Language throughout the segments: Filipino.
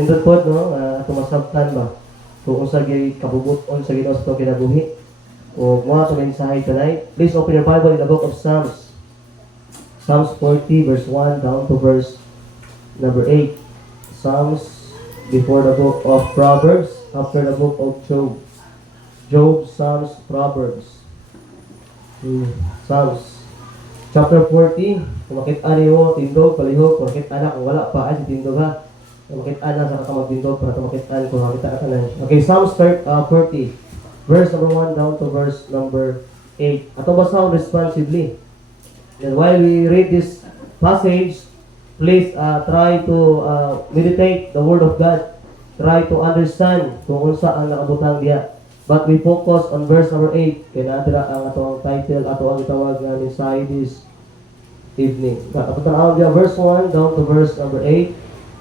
Nindot po, no, tumasabtan ba? Kung sa kabubuton sa Ginoo sa itong kinabuhi. O mga sa mensahe tonight, please open your Bible in the book of Psalms. Psalms 40 verse 1 down to verse number 8. Psalms before the book of Proverbs, after the book of Job. Job, Psalms, Proverbs. Psalms. Chapter 40, kung makita niyo, tindog, palihog, kung makita na, kung wala pa, ay tindog ha. Makita na sa katamagdindog para tumakitaan kung makita ka na. Okay, Psalms 40, verse number 1 down to verse number 8. Ato basahon responsibly. And while we read this passage, please try to meditate the Word of God. Try to understand kung unsa ang nakabutang diya. But we focus on verse number 8. Kaya natira ang atong title, ato ang itawag na mensahe this evening. Kapatanaw diya, verse 1 down to verse number 8.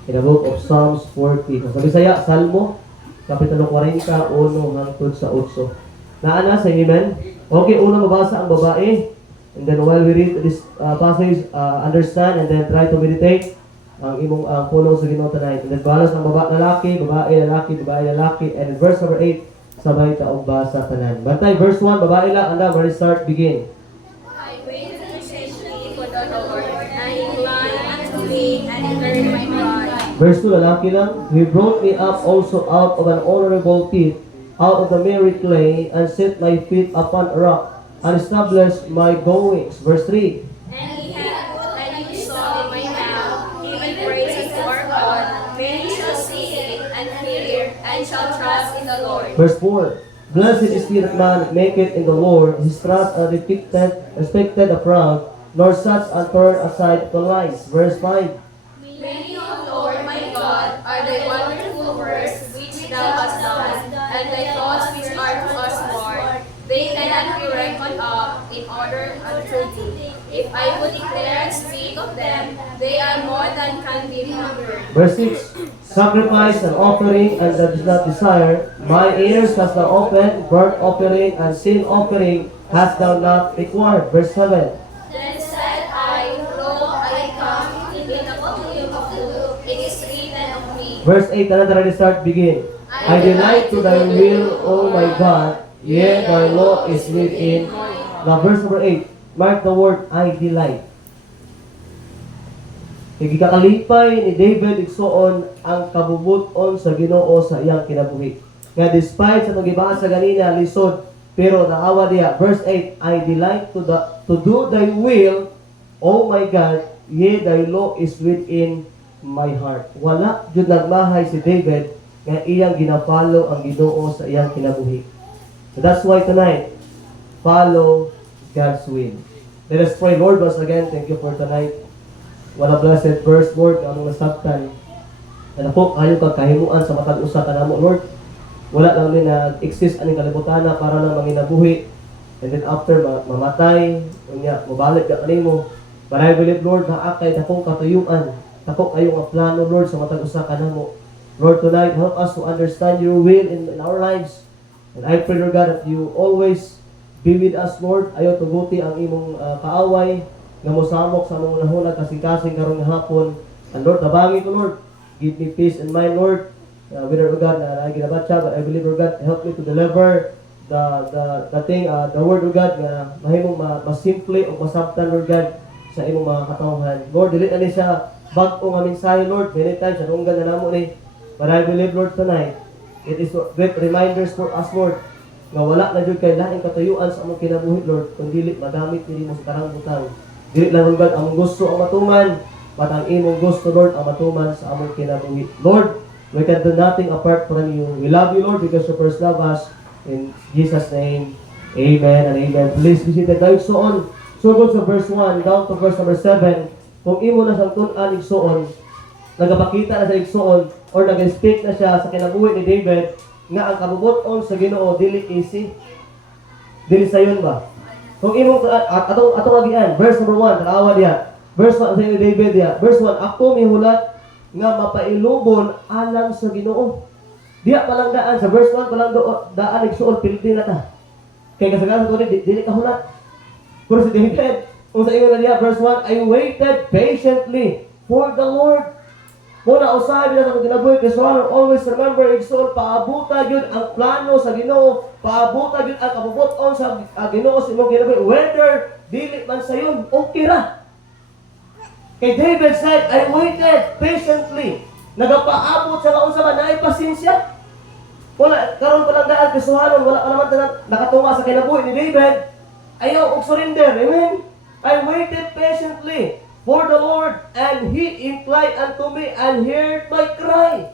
In the book of Psalms 40. Sa Bisaya, Salmo, Kapitulo 40, 1 hangtod sa 8. Naana sa amen? Okay, una mabasa ang babae. And then while we read this passage, understand and then try to meditate ang imong pulong sa Ginoo tonight. And then balas ng lalaki, lalaki. And in verse number 8, sabay taog basa tanan. Bantay, verse 1, babae lang, anda, ready, start, begin. I waited patiently for the Lord, and he inclined unto me and heard my cry. Verse 2, lalaki lang. He brought me up also out of an honorable pit, out of the miry clay, and set my feet upon a rock, and established my goings. Verse 3. And he hath put a new song in my mouth, even praises to our God. Many shall see it, and fear, and shall trust in the Lord. Verse 4. Blessed is he that man maketh in the Lord, his trust respected the proud, nor such and turn aside the lies. Verse 5. Many, O Lord my God, are thy wonderful works which thou hast done, and thy thoughts which are to us, Lord. They cannot be reckoned up in order unto thee. If I would declare and speak of them, they are more than can be numbered. Verse 6. Sacrifice and offering and that does not desire. My ears hast thou opened, burnt offering and sin offering hast thou not required. Verse 7. Then said I, Lo, I come in the volume of the book. It is written of me. Verse 8, another ready, start, begin. I delight to thy will, O my God, yea, thy law is within. Now verse number 8, mark the word, I delight. Kakalipay ni David igsuon ang kabubuton sa Ginoo sa iyang kinabuhi. Nga despite sa itong gibasa ganina, lisod, pero naawa diya. Verse 8, I delight to do thy will, O my God, yea, thy law is within my heart. Wala jud nagmahay si David nga iyang ginapalo ang Ginoo sa iyang kinabuhi. So that's why tonight, follow God's will. Let us pray. Lord, once again, thank you for tonight. What a blessed verse, Lord, na among nasabtan. And ako, kayo kagkahimuan sa matag usa ka namo, Lord. Wala lang din na exist aning kalibutan na para lang manginabuhi. And then after, mamatay, unya, mabalik ka kanimo. But I believe, Lord, na akay takong katuyuan. Tako kayo nga plano, Lord, sa matag usa ka namo. Lord, tonight, help us to understand your will in our lives. And I pray, Lord God, that you always be with us, Lord. Ayaw tuguti ang imong kaaway nga mosamok sa among nahunag kasing-kasing karong hapon. And Lord, tabangi ko, Lord. Give me peace in mind, Lord. Whether, Lord God, na ginabatsa, but I believe, Lord God, help me to deliver the thing, the word, Lord God, nga mahimong masimple o masabtan, Lord God, sa imong mga katawhan. Lord, dili ani siya bag-o nga mensahe, Lord. Many times, anong ganda namo ni. But I believe, Lord, tonight, it is great reminders for us, Lord, nga wala na jud kay laing katuyuan sa among kinabuhi, Lord, kung dili madamit kini mo sa tarang butang. Dili lang, Lord God, among gusto ang matuman, but ang imong gusto, Lord, ang matuman sa among kinabuhi. Lord, we can do nothing apart from you. We love you, Lord, because you first love us. In Jesus' name, amen and amen. Please visit the Daigsoon. So go sa verse 1 down to verse number 7. Kung imo na siyang tun-an igsoon, nagapakita na sa igsoon, or nag-speak na siya sa kinabuhi ni David, nga ang kabubuton sa Ginoo dili easy. Dili sayon ba? Kung imong atong agian, verse number 1, tanawa diya. Verse 1 sa David diya. Verse 1, ako mihulat nga mapailubon alang sa Ginoo. Diya pa lang daan sa verse 1 pa lang daan igsuon pildi na ta. Kay kasagaran ko dili ka hulat. Pero si David, kung sa inyo na diya verse 1, I waited patiently for the Lord. Muna usahay nila sa kinabuhi kay Solomon, always remember igsoon paabuta gyud ang plano sa Ginoo, paabuta gyud ang kabubuton sa Ginoo sa imong kinabuhi, whether dili man sayon okay ra. Kay David said, I waited patiently. Nagapaabot sa unsa man naay pasensya. Wala karon ko lang daan kay Solomon, wala pa naman nakatunga sa kinabuhi ni David. Ayaw og surrender. Amen. I waited patiently for the Lord, and He inclined unto me and heard my cry.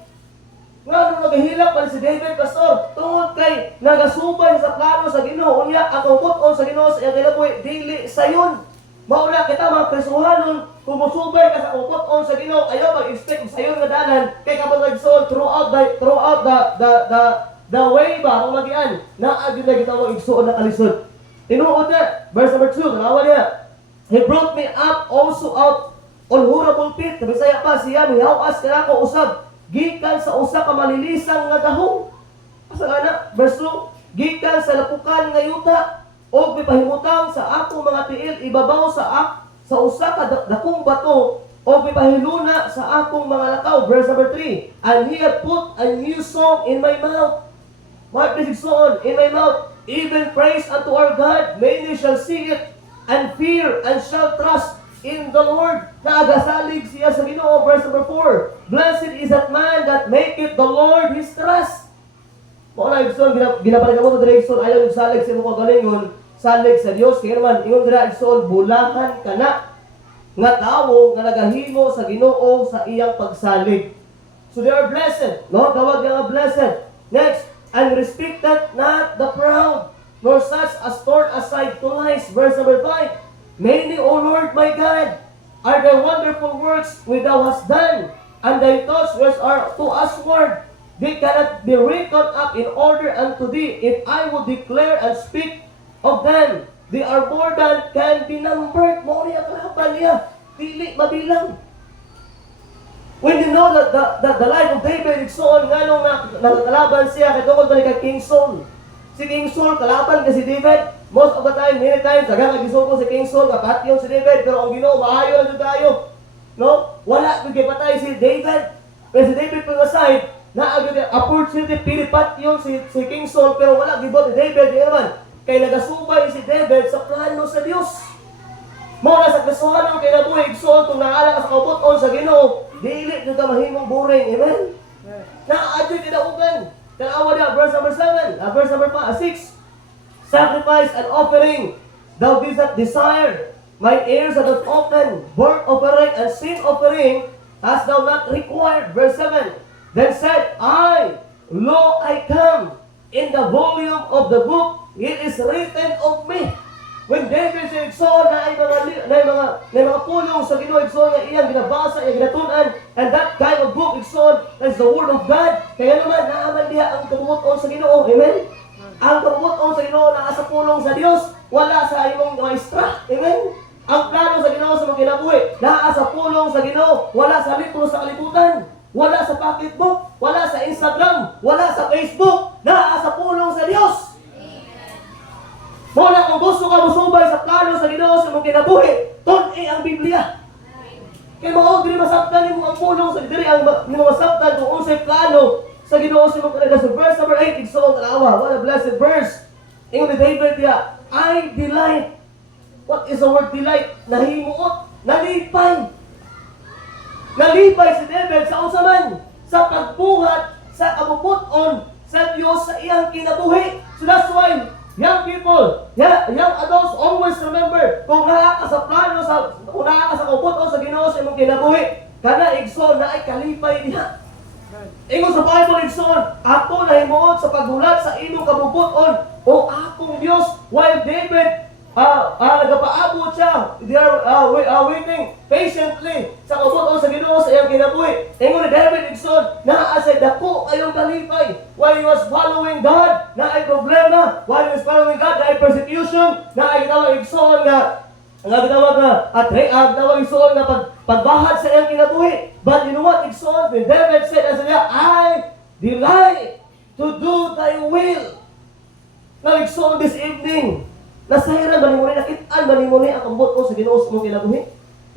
Nga nung naghihilak pa si David, Pastor, tungod kay nagasubay sa plano sa Ginoo, unya ang kabubuton sa Ginoo sa iyang kinabuhi, dili sayon. Mauna kita mga Kristohanon, kumusubay ka sa kabubuton sa Ginoo, ayaw mag-expect sayon nga dalan kay kapag nagsuon throughout the way ba kung magian na agad na gitawag igsuon na kalisod. Tinuod na, verse number 2, tanawa niya. He brought me up also out on horrible pit. Bisaya pa siya, mihawas ka na ko usab. Gikan sa usa ka malilisang nga dahong. Asa nga na, verse 2, gikan sa lapukan nga yuta, o mipahimutang sa akong mga tiil, ibabaw sa usa ka dakong bato, o mipahiluna sa akong mga lakaw. Verse number 3, and He had put a new song in my mouth. What is song in my mouth? Even praise unto our God, many shall see it, and fear, and shall trust in the Lord. Naagasalig siya sa Ginoo. Verse number 4. Blessed is that man that maketh the Lord his trust. Mao na igsoon, ginabalikan mo ito igsoon, ayaw yung salig sa imong kagalingon, salig sa Dios. Kaya naman, ingon dira igsoon, bulahan ka na nga tawo nga nagahimo sa Ginoo sa iyang pagsalig. So they are blessed. No? Tawag nga blessed. Next, and respected not the proud, nor such as turn aside to lies. Verse number 5. Many, O Lord my God, are thy wonderful works which thou hast done, and thy thoughts which are to us word. They cannot be reckoned up in order unto thee, if I would declare and speak of them. They are more than can be numbered. Mo niya kalaban niya. Dili mabilang. When you know that the life of David, it's so on nga nung nakakalaban siya, kaya tungkol ba kay King Saul. Si King Saul, kalaban kasi David. Most of the time, many times, nagang nagisuko si King Saul, kapatyon si David, pero ang Ginoo, maayo na tayo. No? Wala kung patay si David. Pero si David pang aside, naagad yung opportunity, pinipatyon si King Saul, pero wala gibot ni David. Yung naman, kaya nagasubay si David sa plano sa Diyos. Muna sa kasuhanon kay nabuhig soon, kung naala ka sa kabuton sa Ginoo, dili nyo ka mahimong boring. Amen? Naaadyo tinaugan. Tanawa na, verse number 7, verse number 6. Sacrifice and offering, thou didst not desire. My ears are not open. Burnt offering and sin offering hast thou not required. Verse 7. Then said I, Lo, I come. In the volume of the book, it is written of me. When David said, so na ay mga pulong sa Ginoo, igsoon nga iyang ginabasa, iyang ginatunan, and that kind of book, igsoon, that is the Word of God. Kaya naman, naaman diha ang kabubuton sa Ginoo. Amen? Ang kabubuton sa Ginoo na sa pulong sa Dios, wala sa imong maestra. Amen? Ang plano sa Ginoo sa mga kinabuhi, naa sa pulong sa Ginoo, wala sa libro sa kalibutan, wala sa pocketbook, wala sa Instagram, wala sa Facebook, naa sa pulong sa Dios. Muna kung gusto ka musubay sa plano sa Ginoo sa mong kinabuhi, tun-i ang Biblia. Kaya mga diri masabtan nimo ang pulong sa diri ang masabtan kung unsay plano sa Ginoo sa mong kinabuhi. Sa verse number 8, igsoon tanawa, what a blessed verse. Ingon ni David diya, I delight. What is the word delight? Nahimuot, nalipay. Nalipay si David sa usaman, sa pagbuhat, sa kabubuton sa Dios sa iyang kinabuhi. So that's why young people, young adults, always remember, kung naa ka sa plano, kung naa ka sa kabubuton sa Ginoo sa imong kinabuhi, kana igsoon na ay kalipay diha. Ingon sa Bible igsoon, ako nahimuot sa paghulat sa imong kabubuton o akong Dios. While David nagapaabot siya, they are waiting patiently sa kabubuton sa Ginoo sa iyang kinabuhi. Ingon ni David igsoon, naa sa dako kayong kalipay. While he was following God, na ay problema. While he was following God, na ay persecution, na ay gitawag igsoon nga gitawag igsoon nga pagbahad sa iyang kinabuhi. But you know what igsoon? When David said, I delight to do thy will. Now igsoon this evening, nasayran ba ni mo rin, nakitaan ba ni mo rin ang kabubuton sa Ginoo sa imong kinabuhi?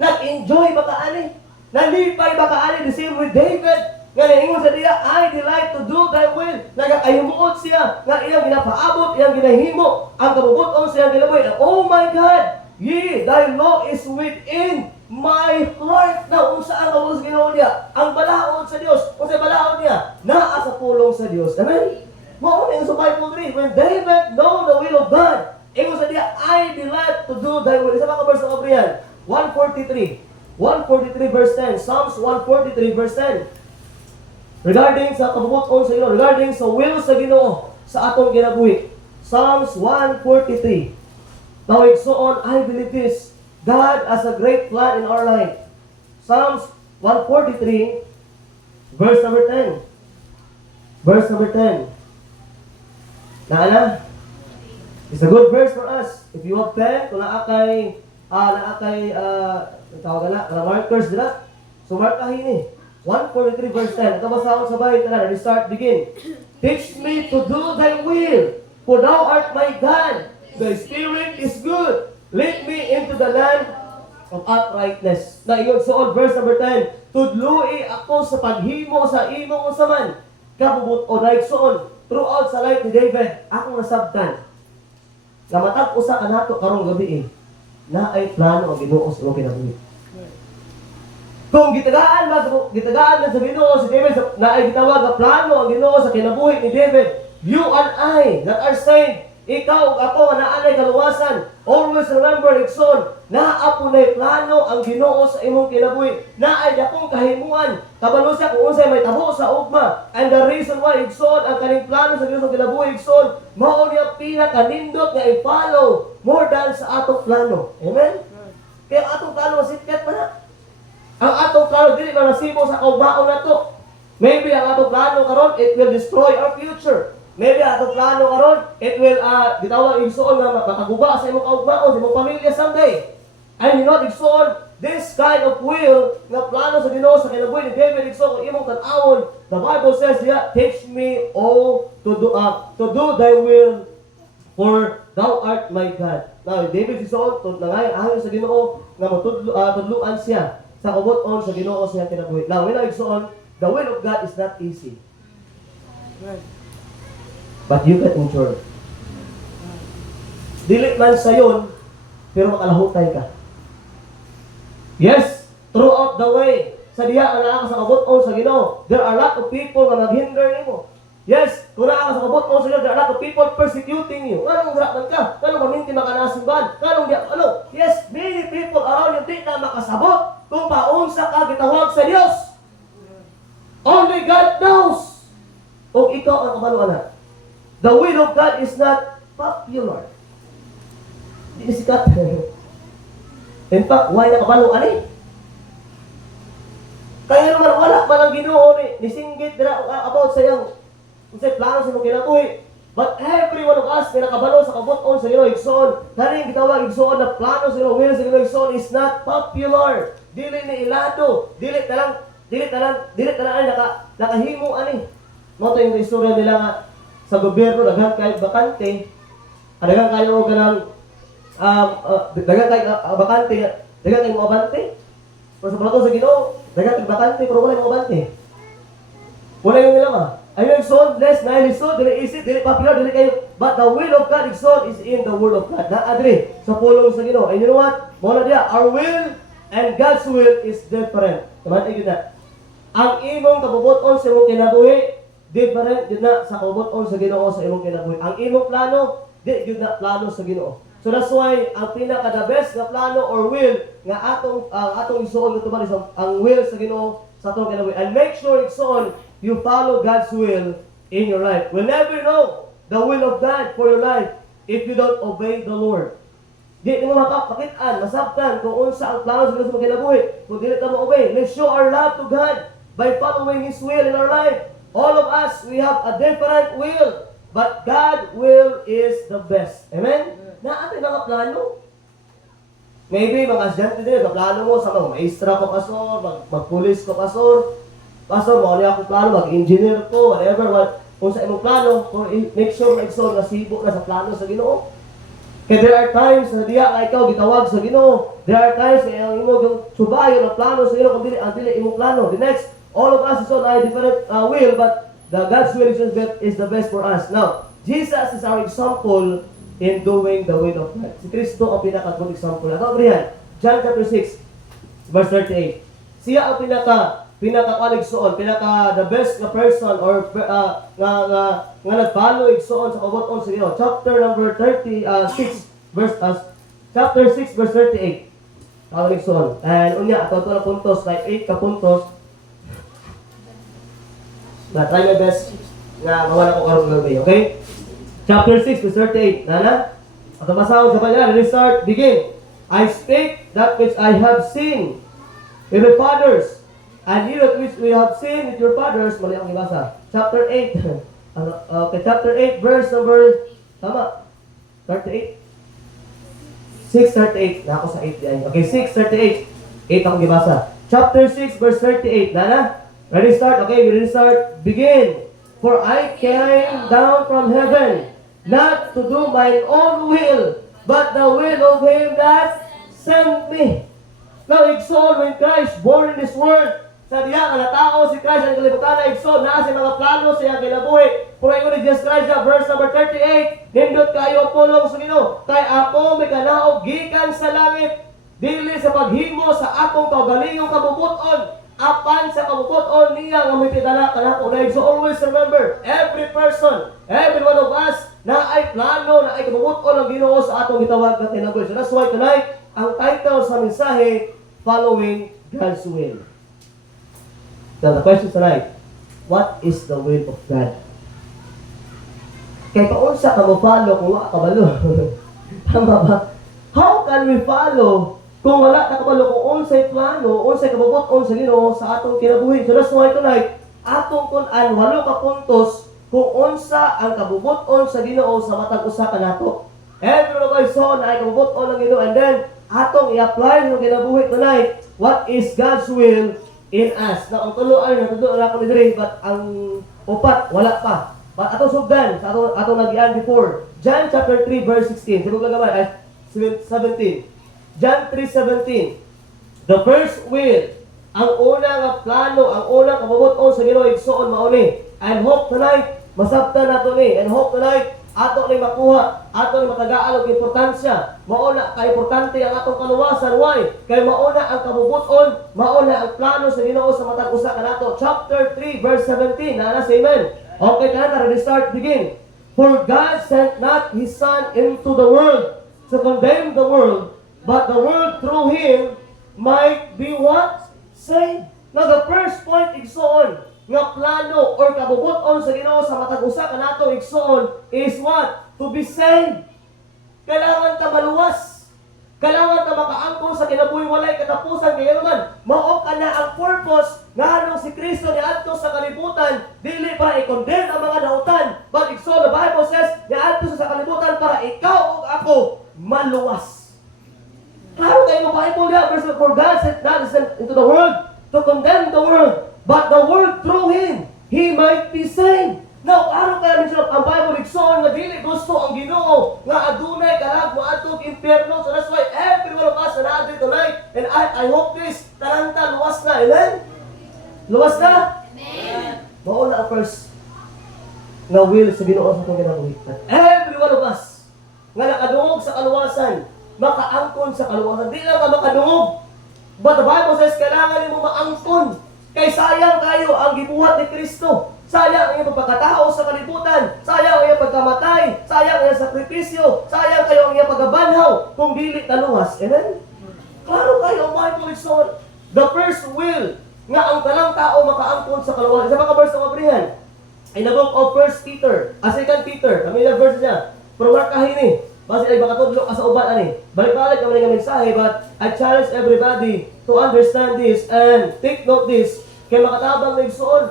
Nag-enjoy ba ka ani? Nalipay ba kaani the same with David? Nga naingon sa diya, I delight to do thy will. Nagakahimuot siya, nga iyang ginapaabot, iyang ginahimo, ang kabubuton siya ginaboy. Oh my God, ye, thy law is within my heart. Na unsa ang kabulong sa Ginoo niya? Ang balaod sa Dios. Unsa balaod niya? Naa sa pulong sa Dios. Amen? Mao ni sa Bible rin. When David know the will of God, ingon sa diya, I delight to do thy will. Isa pa ka verse ng Gabriel, 143. 143 verse 10. Psalms 143 verse 10. Regarding sa kabubuton sa Ginoo, regarding sa will sa Ginoo sa atong kinabuhi. Psalms 143. Now igsoon, I believe this. God has a great plan in our life. Psalms 143, verse number 10. Verse number 10. Naana? It's a good verse for us. If you have pen, kung naakay, tawag na, markers dila. So markahin eh. 143 verse 10. Ito basahon sa bahay tanan. Restart, begin. Teach me to do thy will, for thou art my God. Thy spirit is good. Lead me into the land of uprightness. Naingon sa verse number 10. Tudlui ako sa paghimo sa imong usaman. Kabubot o naigsoon. Throughout sa life ni David, akong nasabtan. Na matag usa ka nato karong gabi na ay plano ang Ginoo sa imong kinabuhi. Kung gitagaan man sa Ginoo si David na ay gitawag nga plano ang Ginoo sa kinabuhi ni David, you and I that are saved, ikaw ug ako nga naanay kaluwasan, always remember igsoon, naa punay plano ang Ginoo sa imong kinabuhi. Naay dakong kahimuan, kabalo siya kung unsay may tabo sa ugma. And the reason why igsoon ang kaning plano sa Ginoo sa kinabuhi igsoon, mao niya pinakanindot nga i-follow more than sa atong plano. Amen? Kaya ang atong plano masitkat pa na. Ang atong plano dili na nasibo sa kaugmaon nato. Maybe ang atong plano karon it will destroy our future. Maybe ang atong plano karon it will gitawag igsoon nga makaguba sa imong kaugmaon, sa imong pamilya someday. And you know igsoon this kind of will nga plano sa Ginoo sa kinabuhi ni David igsoon imong tan-awon. The Bible says, yeah, teach me to do thy will, for thou art my God. Now David igsoon nangay ayon sa Ginoo nga matudluan siya sa kabubuton sa Ginoo sa iyang kinabuhi. Now, when igsoon, the will of God is not easy. But you can endure. Dili man sayon, pero makalahutay ka. Yes, throughout the way, sa diya ang naa ka sa kabubuton sa Ginoo, there are a lot of people na naghinder nimo. Yes, kung naa ka sa kabubuton sa Ginoo, there are a lot of people persecuting you. Anong hirapan ka? Anong paminti makanasimban? Yes, many people around you di na makasabot kung paunsa ka gitawag sa Dios. Only God knows. O ikaw ang kabalo na. The will of God is not popular. Di sikat. In fact, why na kabalo ani? Kaya naman wala man ang Ginoo ni singgit dira about sa iyang unsay plano sa imong kinabuhi. But every one of us na nakabalo sa kabubuton sa Ginoo igsoon, kaning gitawag igsoon na plano sa Ginoo, will sa Ginoo igsoon is not popular. Dili ni ilado, dili talang ay nakahimo ani. Mo to yung istorya nila nga sa gobyerno daghan kay bakante, daghan kayo kanang daghan kay bakante, daghan kay mo abante. Pero sa plato sa Ginoo, daghan kay bakante pero wala mo abante. Wala yung nila ma. Ayun igsoon, less na igsoon, dili easy, dili popular, dili kayo. But the will of God igsoon is in the word of God. Na adri sa pulong sa Ginoo. And you know what? Mo na dia, our will and God's will is different. Kamantay yun na. Ang imong kabubuton sa imong kinabuhi, different yun na sa kabubuton sa Ginoo sa imong kinabuhi. Ang imong plano, di yun na plano sa Ginoo. So that's why, ang pinaka-the best na plano or will, nga atong isuon ito ba ang will sa Ginoo sa atong kinabuhi. And make sure igsoon, you follow God's will in your life. We'll never know the will of God for your life if you don't obey the Lord. Di mo makapakitaan, masabtan kung unsa ang plano sa Ginoo sa imong kinabuhi. Kung dili ta mo obey, let's show our love to God by following His will in our life. All of us, we have a different will, but God's will is the best. Amen? Na ating mga plano. Maybe mga estudyante din, plano mo sa mga maestra ko pastor, magpulis ko pastor, mo niya ako plano, mag-engineer ko, whatever, kung sa imong plano, make sure na igsoon na sibo na sa plano sa Ginoo. Kaya there are times na diya nga ikaw gitawag sa Ginoo. There are times na ang imo yung subayo na plano sa Ginoo kung dili ang dili imong plano. The next, all of us is on a different will, but the God's will is the best for us. Now, Jesus is our example in doing the will of God. Si Kristo ang pinaka-good example. Ato abrihan, John chapter 6, verse 38. Siya ang pinaka-kaligsoon, the best na person or nga nag-follow igsoon sa kabuton sa Ginoo. Chapter number 36 verse chapter 6 verse 38. Kaligsoon. And unya ato na puntos like 8 ka puntos. Na try my best na mawala ko karon gabi, okay? Chapter 6 verse 38. Nana? Ato basahon sa kanya, restart, begin. I speak that which I have seen with my fathers. And you that which we have seen with your fathers, mali ang ibasa. Chapter 8. Okay, chapter 8, verse number, tama, 38. 6:38. Na ako sa 8 yan. Okay, 6:38. 8 akong ibasa. Chapter 6, verse 38. Nana? Ready, start? Okay, ready, start? Begin. For I came down from heaven, not to do my own will, but the will of him that sent me. Now, exalt when Christ born in this world, sa diya nga natao si Christ ang kalibutan na igsoon na sa mga plano sa iyang kinabuhi. Kung ay ni Jesus Christ na verse number 38, nindot kayo pulong sa Ginoo, kay ako may kanaog gikan sa langit, dili sa paghimo sa akong kaugalingong kabubuton, apan sa kabubuton niya nga may pitala kanako. So always remember, every person, every one of us na ay plano, na ay kabubuton ng Ginoo sa atong gitawag na kinabuhi. So that's why tonight, ang title sa mensahe, Following God's Will. Now, the question tonight, what is the will of God? Kaya paunsa ka mo follow kung wala ka balo? Tama ba? How can we follow kung wala ka kabalo kung unsay plano, unsay kabubuton sa Ginoo sa atong kinabuhi? So that's why tonight, atong kun-an 8 ka puntos kung unsa ang kabubuton sa Ginoo sa matag usa ka nato. Every one of us saw na ay kabubuton ng Ginoo, and then atong i-apply sa kinabuhi tonight, what is God's will in us. Na ang tulo ay natudo na kami diri, but ang upat wala pa. But atong sugdan sa atong nagian before. John chapter 3 verse 16. Sibog lang gamay at 17. John 3:17. The first will, ang una nga plano, ang unang kabubuton sa Ginoo igsoon mao ni. And hope tonight masabtan nato ni. And hope tonight ato ni makuha, ato ni matagaan og importansya. Mauna ka importante ang atong kaluwasan. Why? Kay mauna ang kabubuton, mauna ang plano sa Ginoo sa matag usa kanato. Chapter 3 verse 17. Ana say amen. Okay, kana ready, start, begin. For God sent not his son into the world to condemn the world, but the world through him might be what? Saved. Now the first point igsoon nga plano or kabubuton sa Ginoo sa matag usa kanato igsoon is what? To be saved. Kailangan ka maluwas. Kailangan ka makaangkon sa kinabuhi walay katapusan kay naman. Mao ka na ang purpose nga anong si Kristo niadto sa kalibutan, dili para i-condemn ang mga dautan, but igsoon the Bible says niadto sa kalibutan para ikaw ug ako maluwas. Klaro kayo mo Bible niya, verse for God sent not into the world to condemn the world, but the world through him, he might be saved. Now, araw kaya minsan ang Bible igsoon nga dili gusto ang Ginoo nga adunay kalag moadtog impierno. So that's why every one of us na naadto tonight, and I hope this taranta luwas na. Amen? Luwas na? Amen. Mao na ang first nga will sa Ginoo sa atong kinabuhi. Every one of us nga nakadungog sa kaluwasan, makaangkon sa kaluwasan. Di lang ka makadungog. But the Bible says kailangan mo maangkon. Kay sayang kayo ang gibuhat ni Kristo. Sayang ang iyong pagkatao sa kalibutan. Sayang ang iyong pagkamatay. Sayang ang iyong sakripisyo. Sayang kayo ang iyong pagkabanhaw kung dili taluwas. Amen? Klaro kayo ang Bible is on. The first will nga ang talang tao makaangkon sa kaluwasan. Sa mga verse ng Abrihan, in the book of 1 Peter, 2 Peter, kami na verse niya, pero markahin ni, basta ay makatudlo ka sa uban ani. Balik-balik naman yung mensahe, but I challenge everybody to understand this and take note this. Kaya makatabang na igsoon.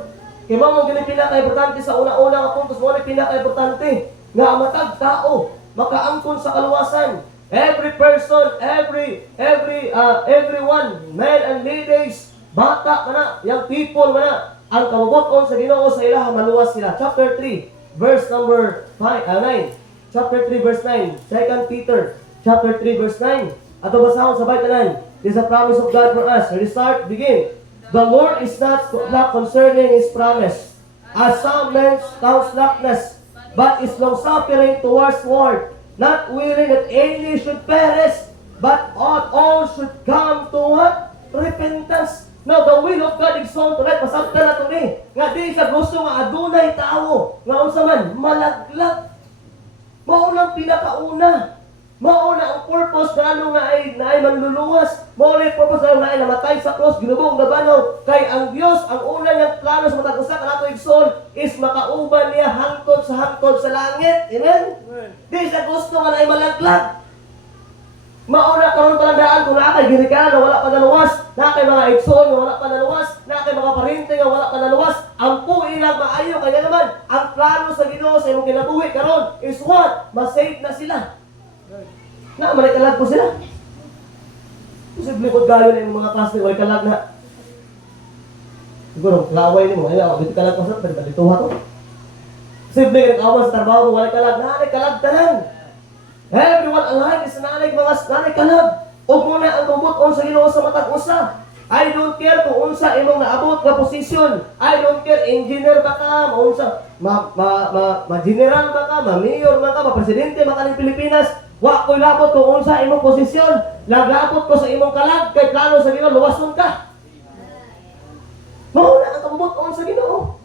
Kaya mo ganun pinaka-importante sa una-una nga puntos mo na pinaka-importante nga ang matag tao makaangkon sa kaluwasan. Every person, everyone, men and ladies, bata ka na, young people ka na, ang kabubuton sa Ginoo sa ilaha maluwas sila. Chapter 3, verse number 9. chapter 3 verse 9. 2 Peter chapter 3 verse 9. Ato basahon sabay tanan. This is a promise of God for us. Restart, begin. The Lord is not concerning His promise, as some men count slackness, but is long-suffering towards word, not willing that any should perish, but all should come to what? Repentance. Now, the will of God is so tonight, pasabta na ito ni. Nga di sa gusto nga adunay tao, nga unsa man, malaglag. Maunang pinakauna. Mauna ang purpose na ano nga ay manluluwas. Mauna ang purpose na ay namatay sa cross, ginubong gabanaw. Kay ang Diyos, ang una niyang plano sa matag-usa kanato igsoon is makauban niya hangtod sa langit. Amen? Di sa gusto nga na ay malaglag. Mauna karon palandaan kung naa kay ginikanan na wala pa naluwas, naa kay mga igsoon nga wala pa naluwas, naa kay mga parente nga wala pa naluwas, ang ilang maayo kaya naman ang plano sa Ginoo sa imong kinabuhi karon is what? Masave na sila. Na malikalag po sila. Posible ko gayon ang mga pastor wala kalag na. Siguro laway nimo ay dito kalag pa sa dituha to. Posible ka awas sa trabaho wala kalag na kalag tanan. Everyone alive is nanay mga nanay kalag. Og muna ang tubot sa Ginoo sa matag usa. I don't care kung unsa imong naabot nga posisyon. I don't care engineer ba ka, unsa ma-general ba ka, ma-mayor ba ka, ma-presidente ba ka ng Pilipinas. Wa ko'y labot kung unsa imong posisyon. Lagapot ko sa imong kalag kay plano sa Ginoo luwason ka. Mao na ang tubot sa Ginoo.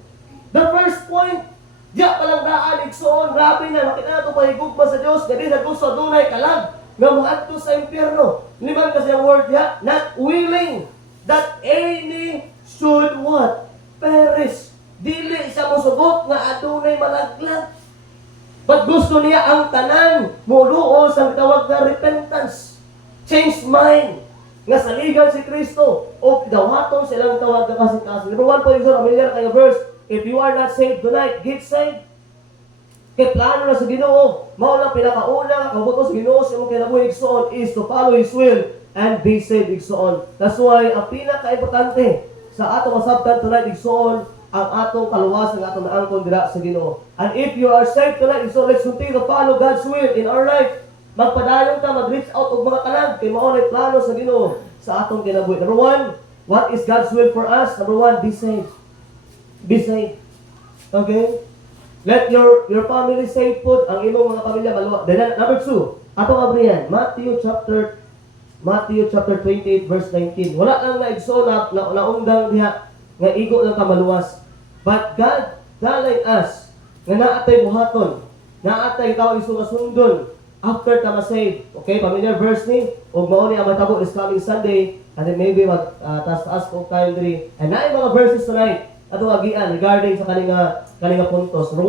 The first point, diya palang daan igsoon, grabe na makita nato pahigugma sa Dios, kadi sa gusto dunay kalag nga moadto sa impierno. Liman kasi ang word diya, not willing that any should what? Perish. Dili siya mosugot nga adunay malaglag. But gusto niya ang tanan muluo sa tawag na repentance. Change mind. Nga saligan si Kristo o dawaton silang tawag na kasing-kasing. Number 1 po yung familiar kayo verse, if you are not saved tonight, get saved. Kaya plano na sa Ginoo, mao lang pinakauna, kabuto sa Ginoo sa imong kinabuhi igsoon is to follow His will and be saved igsoon. That's why ang pinaka-importante sa atong masabtan tonight igsoon ang atong kaluwasan nga atong naangkon dira sa Ginoo. And if you are saved tonight igsoon, let's continue to follow God's will in our life. Magpadayon ta, mag-reach out og mga kalag kay mao nay plano sa Ginoo sa atong kinabuhi. Number 1, what is God's will for us? Number 1, be saved. Be saved. Okay? Let your family save po ang imong mga pamilya maluwa. Then number 2, atong abrihan, Matthew chapter 28 verse 19. Wala lang na igsoon na undang diha nga igo lang ka maluwas. But God dalay us nga naatay buhaton, naatay tao iso nga sundon after ta ma-save. Okay, familiar verse ni ug mao ni ang matabo is coming Sunday and then maybe taas ko time diri. And naay mga verses tonight ato agian regarding sa kaninga puntos. Number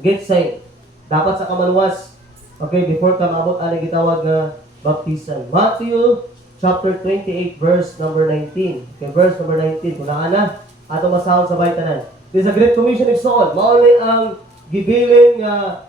1, get saved. Dapat sa kamaluwas. Okay, before ka maabot ani gitawag nga baptisan. Matthew chapter 28 verse number 19. Okay, verse number 19 kung naa na ato masahon sa baytanan. This is a great commission igsoon. Mao ni ang gibilin nga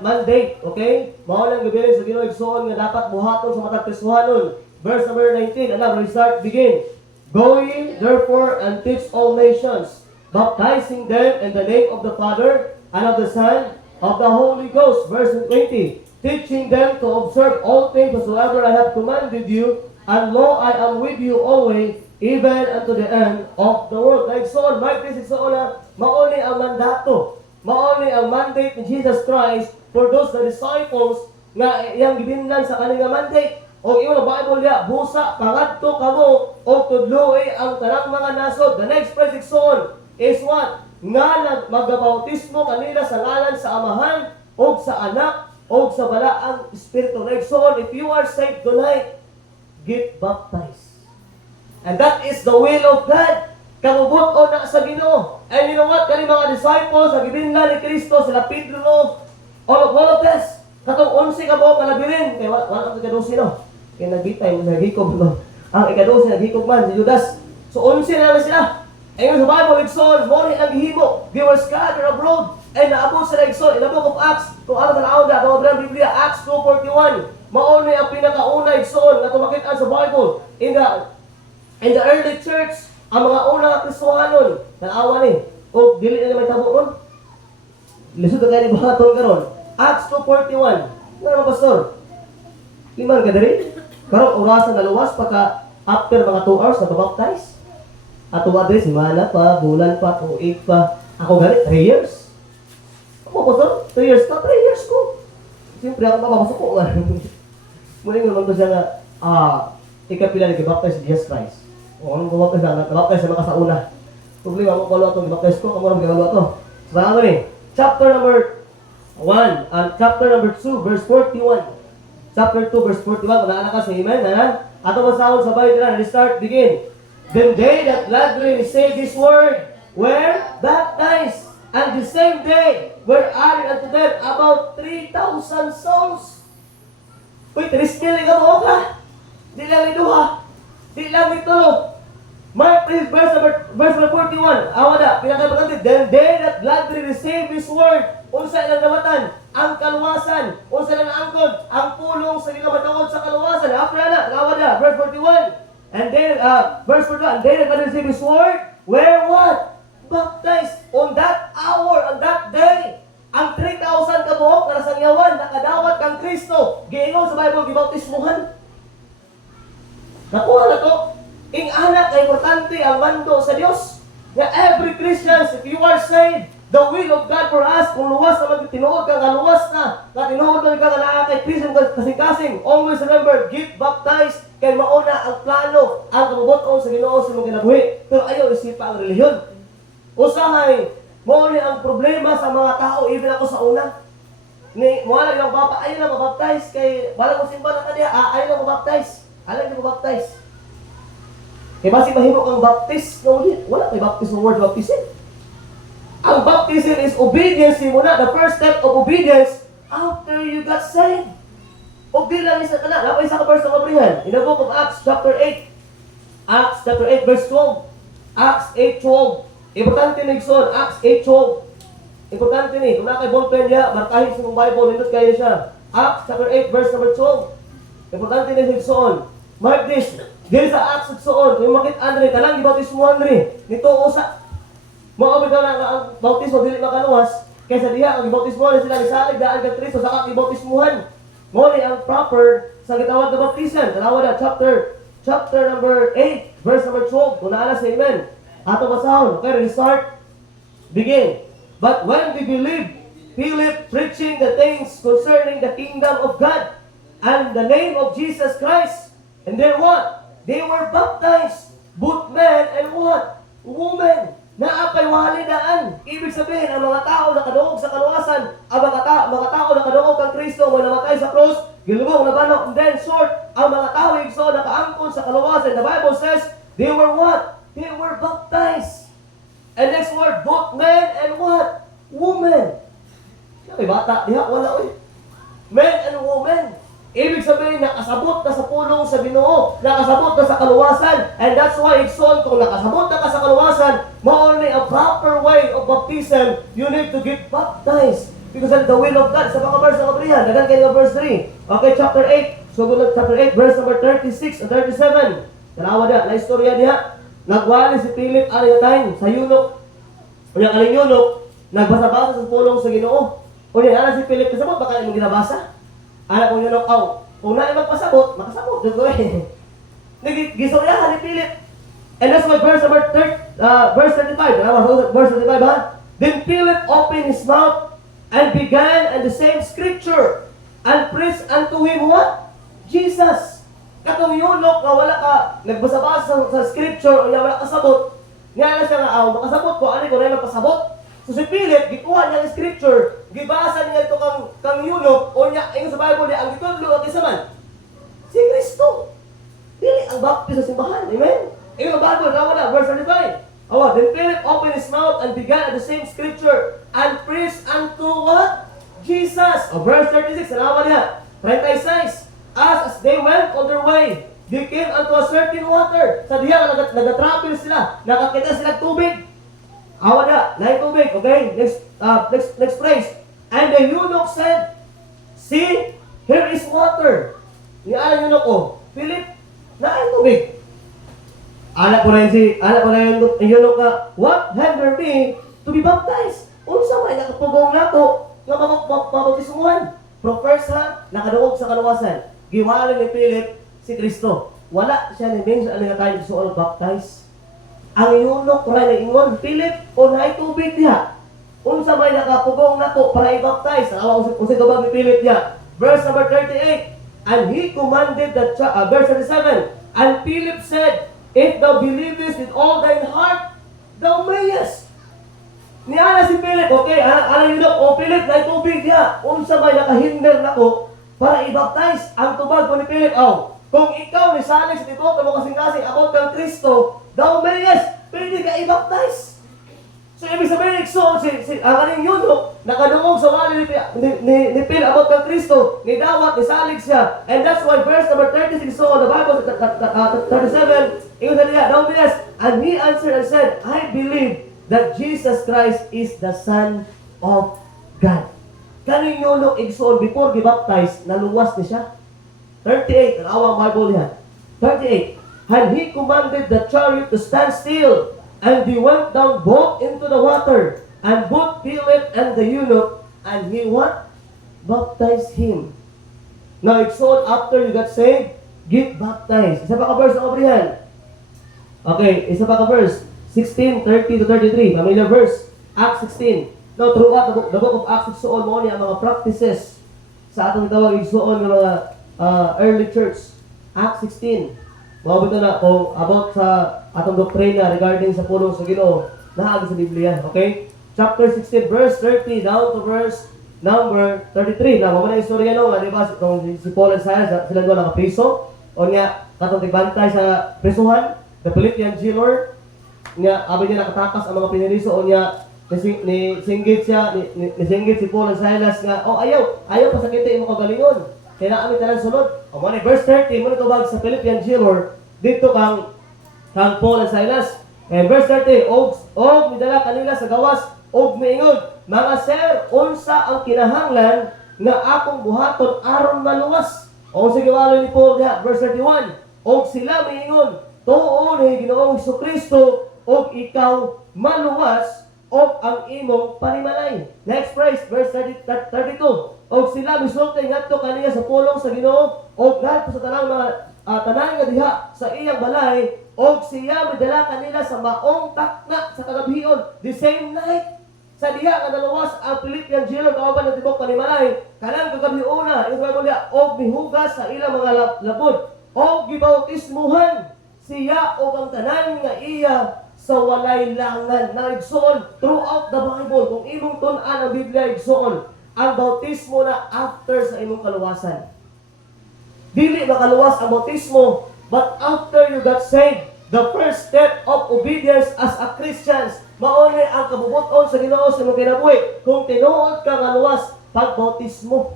mandate, okay? Mao lang gibilin sa Ginoo igsoon nga dapat buhaton sa matag Kristohanon. Verse number 19. Ano, restart, begin. Go ye therefore and teach all nations, baptizing them in the name of the Father and of the Son of the Holy Ghost. Verse 20. Teaching them to observe all things whatsoever I have commanded you, and lo, I am with you always, even unto the end of the world. Like so, Mike, this is so na mauli ang mandato, mauli ang mandate ni Jesus Christ for those the disciples nga iyang gibinlan sa kanilang mandate. O iyong Bible niya, busa, pangadto kamo, o tudloy ang tanang mga nasod. The next prediction is what? Nga magabautismo kanila sa ngalan sa Amahan, o sa Anak, o sa Balaang Espiritu. Like so, if you are saved tonight, get baptized. And that is the will of God. Kamubot-o na sa Ginoo. And you know what? Kani mga disciples, ang gibinlan ni Kristo, sila Pedro, all of this. Katong 11 ka buok malabirin. Kaya wala ang ika-12 no. Kaya nagbitay mo sa higikob no. Ang ika-12 naghikog man, si Judas. So 11 na lang sila. Ayun sa Bible, igsoon, mori ang himo. They were scattered abroad. And naabot sila igsoon. In the book of Acts, kung ano sa naon na, kung ang Biblia, Acts 2:41. Mauni ang pinakauna igsoon na tumakitaan sa Bible. In the early church, ang mga unang Kristohanon, naawa ni. O dili na may tabo ron. Lisod na kayo ni bahaton karon. Acts 2:41. Nga naman, pastor. Liman ka diri? Karong orasan na luwas pagka after mga 2 hours nababaptize. Ato ba diri, simana pa, bulan pa, tuig pa. Ako gani, 3 years. Ako, pastor, 3 years ka, 3 years ko. Siyempre, ako mapapasok ko nga. Muli naman ko siya nga, ikapila nag-baptize si Jesus Christ. O anong baptize na? Nag-baptize sa mga sa una. Problema, ako pala ito, nag-baptize ko, kamurang gawalo ito. So, ano ni? Chapter number 1, and chapter number 2, verse 41. Chapter 2, verse 41, kung naanak ka sa amen, ha? Ato masahod sa bahay nila, restart, begin. Then they that gladly received this word were baptized, and the same day were added unto them about 3,000 souls. Uy, 3,000 ka mo ka? Di lang iduha. Di lang itulo. Mark, please, verse number 41. Awa na, pinaka-importante. Then they that gladly receive His word, unsa ilang nawatan, ang kaluwasan, unsa ilang naangkod, ang pulong sa ginamatawad sa kaluwasan. After na, awa na, verse 41. And then, verse 41, and they that gladly receive His word, were what? Baptized on that hour, on that day. Ang 3,000 kabuhok na nasangyawan, nakadawat kang Kristo. Giingon sa Bible, gibautismuhan. Nakuha na to. Ing anak na importante ang mando sa Diyos. Na every Christian, if you are saved, the will of God for us, kung luwas na magtinood ka, luwas na, tinood na ka na kay Christian kasing-kasing, always remember, get baptized, kay mauna ang plano, ang kabubuton sa Ginoo sa mga kinabuhi. Pero ayaw isipa ang relihiyon. Usahay, mo ni ang problema sa mga tao, even ako sa una. Ni, wala yung papa, ayaw na mabaptize, kay, wala mo simba na kanya, ayaw na mabaptize. Ayaw na mabaptize. Kaya basi mahimo kang baptist, no, wala may baptist ng word baptism. Ang baptism is obedience muna. The first step of obedience after you got saved. Obedience isa ka na. Napay isa ka verse ng kabrihan. In the book of Acts chapter 8. Acts chapter 8 verse 12. Acts 8:12. Importante ni Gson. Acts 8:12. Importante ni. Kung na kay ballpen niya, markahin sa mong Bible, nindot kayo siya. Acts chapter 8 verse number 12. Importante ni Gson. Mark this. Dili sa Acts Gson. Kung makit Andre, talang gibautismo Andre. Nito usa. Mga bitaw na ang bautismo dili makaluwas kaysa diha ang bautismo na sila gisalig daan ka Kristo saka gibautismuhan. Mo ni ang proper sa gitawag na baptisan. Tanawa na chapter number 8 verse number 12. Kung naala sa amen. Ato basahon. Okay, restart. Begin. But when we believed, Philip preaching the things concerning the kingdom of God and the name of Jesus Christ. And then what? They were baptized, both men and what? Women. Naapay walidaan. Ibig sabihin, ang mga tao na kaduog sa kaluwasan, ang mga tao na kaduog kang Kristo, mga namatay sa cross, gilubong na banok, and then short, ang mga tao igso na kaangkon sa kaluwasan. The Bible says, they were what? They were baptized. And next word, both men and what? Women. May bata, diha, wala oy. Men and women. Ibig sabihin, nakasabot na sa pulong sa Ginoo, nakasabot na sa kaluwasan, and that's why Igsoon, kung nakasabot na ka sa kaluwasan, only a proper way of baptism, you need to get baptized. Because that's the will of God. Sa mga verse ng Abrihan, nagan kayo verse 3. Okay, chapter 8. So, chapter 8, verse number 36 and 37. Tanawa na istorya diha. Nagwali si Philip time sa yunok. Unya kaling yunok, nagbasa-basa sa pulong sa Ginoo. Unya ana si Philip, kasabot baka imong ginabasa? Anak kong yun kung na magpasabot, makasabot. Gistoryahan ni Philip. And that's why verse 35. Verse 35, ha? Then Philip opened his mouth and began in the same scripture and preached unto him what? Jesus. Katong yunok na wala ka nagbasa-basa sa scripture o wala kasabot, niya na siya nga, makasabot ko, ano ko na magpasabot? So si Philip, gikuha niya ang scripture, gibasa niya ito kang yunok, o niya, ayun sa Bible niya, ang gitudlo at isa man, si Kristo. Dili ang baptiz sa simbahan, amen? Ayun ang Bible, wala, verse 35. Then Philip opened his mouth and began at the same scripture and preached unto what? Jesus. Verse 36, alawa niya, 36. As they went on their way, they came unto a certain water. Sa diya, nag-travel sila, nakakita sila tubig. Awa na, lahat tubig, okay? Next phrase. And the eunuch said, see, here is water. Yung eunuch, Philip, naan tubig. Anak ko na yung eunuch ka, what hinder me to be baptized? Unsa may nakapugong nato, nga mabautismuhan. Pero first ha, nakaduog sa kaluwasan. Giwala ni Philip si Kristo. Wala siya ni mention ano nga kayo gusto baptize. Ang yunok ra na ingon, Philip, unay tubig diha. Unsa may nakapugong nako para i-baptize. Unsa tubag ni Philip diha. Verse number 38. And he commanded the verse 37. And Philip said, if thou believest with all thine heart, thou mayest. Niana si Philip, okay, ano yun o Philip, na tubig diha. Unsa may nakahinder nako para i-baptize. Ang tubag ko ni Philip, kung ikaw ni salig sa tituok na mo kasing-kasing about kang Kristo, thou mayest, pwede ka i-baptize. So, ibig sabihin, ang kaning yun, nakadungog sa wali ni Philip about kang Kristo, ni dawat, ni salig siya. And that's why verse number 36, so on the Bible, 37, ingon na niya, thou mayest, and he answered and said, I believe that Jesus Christ is the Son of God. Kaning yun igsoon before gibaptize, naluwas ni siya. 38, ang awang Bible niya. 38, and he commanded the chariot to stand still, and he went down both into the water, and both Philip and the eunuch, and he what? Baptized him. Now, igsoon after you got saved, get baptized. Isa pa ka verse ang kabrihan. Okay, isa pa ka verse. 16, 30 to 33, familiar verse, Acts 16. Now, throughout the book of Acts, igsoon mo niya mga practices sa atong tawag igsoon ng mga early church. Acts 16. Mabito na kung about sa atong doktrina regarding sa pulong sa Ginoo, nahaag sa Biblia, okay? Chapter 16, verse 30 down to verse number 33. Na, mamana istorya no, di ba, si Paul and Silas, sila doon nakapriso, o nga, katong tigbantay sa prisuhan, the Philippian jailer, nga abi niya nakatakas ang mga piniriso o niya ni singgit si Paul and Silas nga ayaw pasakitin mo kagalingon kaya na kami tanan sunod o mo ni verse 30 mo tubag sa Philippian jailer dito kang Paul and Silas and verse 30 og midala kanila sa gawas og miingon mga sir unsa ang kinahanglan nga akong buhaton aron maluwas o sige wala ni Paul diha verse 31 og sila miingon tuo ni Ginoong Jesucristo og ikaw maluwas og ang imong panimalay. Next phrase, verse 32. Og sila misulti ngadto kaniya sa pulong sa Ginoo og ngadto sa tanang mga tanan nga diha sa iyang balay og siya midala kanila sa maong takna sa kagabhion the same night. Sa diha nga naluwas ang Philippian jailer kauban ng tibok panimalay kanang kagabhiuna ito ay mula og mihugas sa ilang mga labod og gibautismuhan siya og ang tanan nga iya sa walay langan na igsoon throughout the Bible. Kung imong tun-an ang Biblia igsoon, ang bautismo na after sa imong kaluwasan. Dili makaluwas ang bautismo, but after you got saved, the first step of obedience as a Christians, mauni ang kabubuton sa Ginoo sa imong kinabuhi. Kung tinuod ka nga luwas, pagbautismo.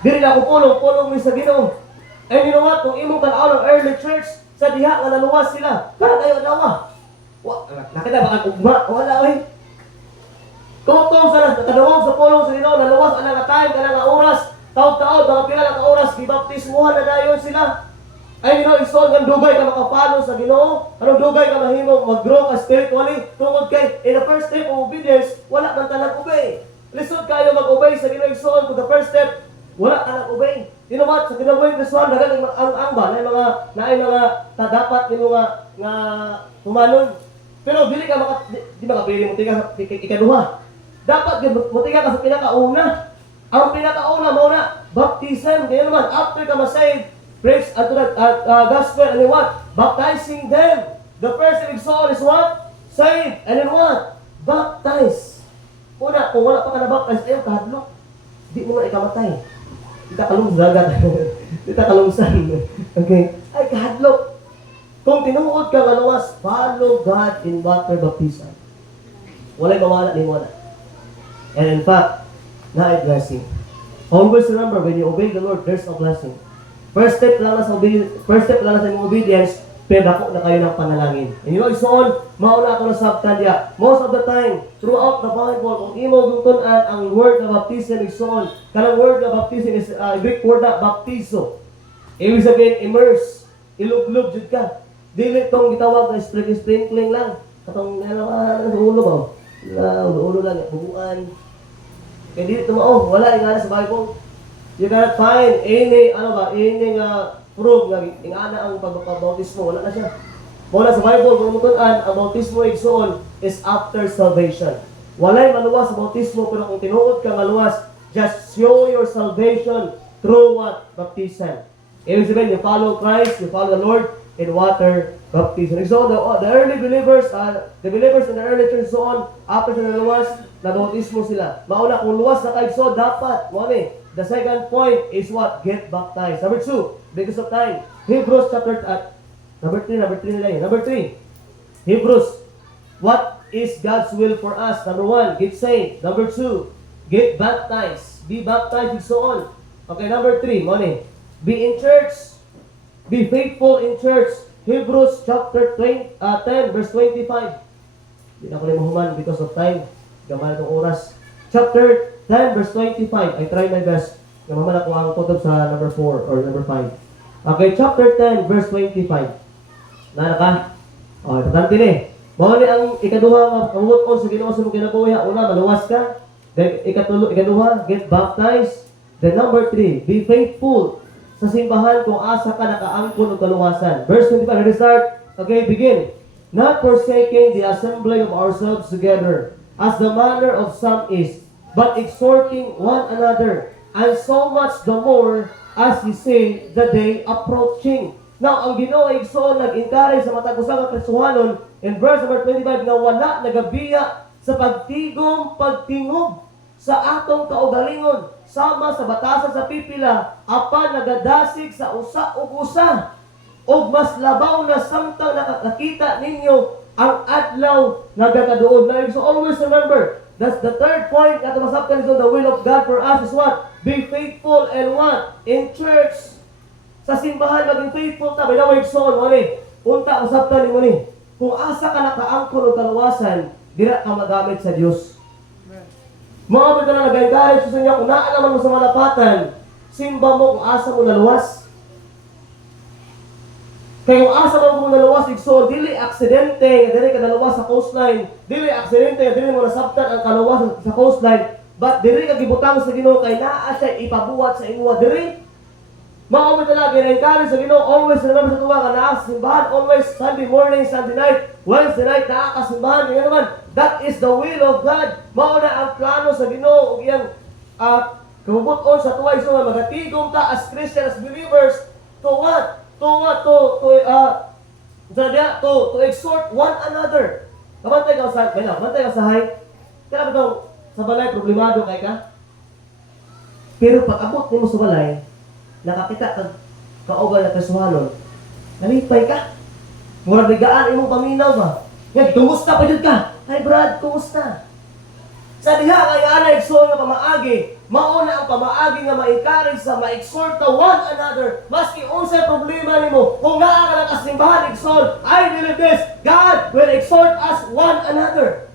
Dili na ko pulong mi sa Ginoo. And you know what? Kung imong tan-aw ng early church, sa diha nga naluwas sila. Kana kayo nawa. Nakita ba ang ugma? Wala oy. Kutong sa kadawog sa pulong sa Ginoo naluwas ana nga time kana nga oras. Taud-taud mga pila ka oras gibaptismuhan na dayon sila. Ay you know isol nga dugay ka makapalo sa Ginoo. Anong dugay ka mahimo mag-grow ka spiritually tungod kay in the first step of obedience wala man ta nag-obey. Lisod kayo mag-obey sa Ginoo isol to the first step wala ka nag-obey. You know what? Sa kinabuhi ng Kristohan, dagang ang ba na mga dapat ni mga nga tumanon. Pero dili ka di makapili mo tiga ikaduha. Dapat mo tiga ka sa pinakauna. Ang pinakauna mo na baptism. Kaya naman after ka ma-save, preach unto the gospel and then what? Baptizing them. The first thing soul is what? Save. And then what? Baptize. Una, kung wala pa ka na-baptize, ayaw kahadlok. Di mo na ikamatay. Kita kalungsan. Kita kalungsan. Okay? Ay, kahadlok. Kung tinuod ka nga luwas, follow God in water baptism. Wala'y mawala ni mo na. And in fact, na ay blessing. Always remember, when you obey the Lord, there's a blessing. First step lang na sa imong obedience, pero dako na kayo ng panalangin. And you know, isoon, mauna ako na sabtan diya. Most of the time, throughout the Bible, kung imo gungtunan ang word na baptism isoon, kanang word na baptism is Greek word na baptizo. Ibig sabihin, immerse, iluglob jud ka. Dili tong gitawag na sprinkling lang. Katong sa ulo ba? Ulo lang, bubuan. Kaya di tumao, wala ingana sa Bible. You cannot find any proof nga ingana ang pagbautismo, wala na siya. Muna sa Bible, kung mutunan, ang bautismo igsoon is after salvation. Walay maluwas sa bautismo, pero kung tinuod ka maluwas, just show your salvation through what? Baptism. Ibig sabihin, you follow Christ, you follow the Lord in water baptism. So the early believers, the believers in the early church, so on, after sila luwas, nabautismo sila. Mauna, kung luwas na kayo, so dapat, the second point is what? Get baptized. Number 2, because of time. Hebrews chapter, number 3. Hebrews, what is God's will for us? Number 1, get saved. Number 2, get baptized. Be baptized and so on. Okay, number 3, be in church. Be faithful in church. Hebrews chapter 10, verse 25. Hindi na ko limuhuman because of time. Gamay itong oras. Chapter 10, verse 25. I try my best. Gamaman ako ang tutob sa number 4 or number 5. Okay, chapter 10, verse 25. Nana ka? O, importante ni. Mawali ang ikaduha nga kamuot sa Ginoo sa mong kinabuhi. Una, maluwas ka. Then, ikaduha, get baptized. Then number 3, be faithful sa simbahan kung asa ka nakaangkon o kaluwasan. Verse 25, let us start. Okay, begin. Not forsaking the assembly of ourselves together, as the manner of some is, but exhorting one another, and so much the more as you see the day approaching. Now, ang Ginoo ay igsoon nag-encourage sa matag usa ka Kristohanon in verse number 25 na wala nagabiya sa pagtingog sa atong kaugalingon sama sa batasan sa pipila apan nagadasig sa usa ug usa ug mas labaw na samtang nakakita ninyo ang adlaw nagakaduol. Now, so always remember, that's the third point that masabtan is the will of God for us is what? Be faithful and what? In church. Sa simbahan, maging faithful ta. By the way, so, unta, masabtan mo ni. Kung asa ka nakaangkon o kaluwasan, dira ka magamit sa Diyos. Mga ba na nag-encourage sa inyo, kung naalaman mo sa malapatan, simba mo kung asa mo naluwas. Kaya kung asa mo naluwas, so, dili aksidente, dili ka naluwas sa coastline, dili aksidente, dili mo nasabtan ang kaluwas sa coastline, but dili ka gibutang sa Ginoo kay naa siya ipabuhat sa inyo, dili. Mga ba na nag-encourage sa Ginoo, always remember sa tuwa ka naa sa simbahan, always Sunday morning, Sunday night, Wednesday night, naa ka simbahan, kaya naman, that is the will of God. Mauna ang plano sa Ginoo ug iyang kabubuton sa tuwa iso nga magatigom ta as Christians, as believers to what? To exhort one another. Kamantay ka sa hay. Kaya ba sa balay problemado kay ka? Pero pag abot nimo sa balay, nakakita kag kaugal na kasuhanon, nalipay ka. Murag bigaan imong paminaw ba? Nga, kumusta pa jud ka? Hi Brad, kumusta? Sa diha kay ana igsoon nga pamaagi, mauna ang pamaagi nga ma-encourage sa ma-exhort ta one another. Maski unsay problema nimo, kung naa ka nakasimbahan igsoon, I believe this, God will exhort us one another.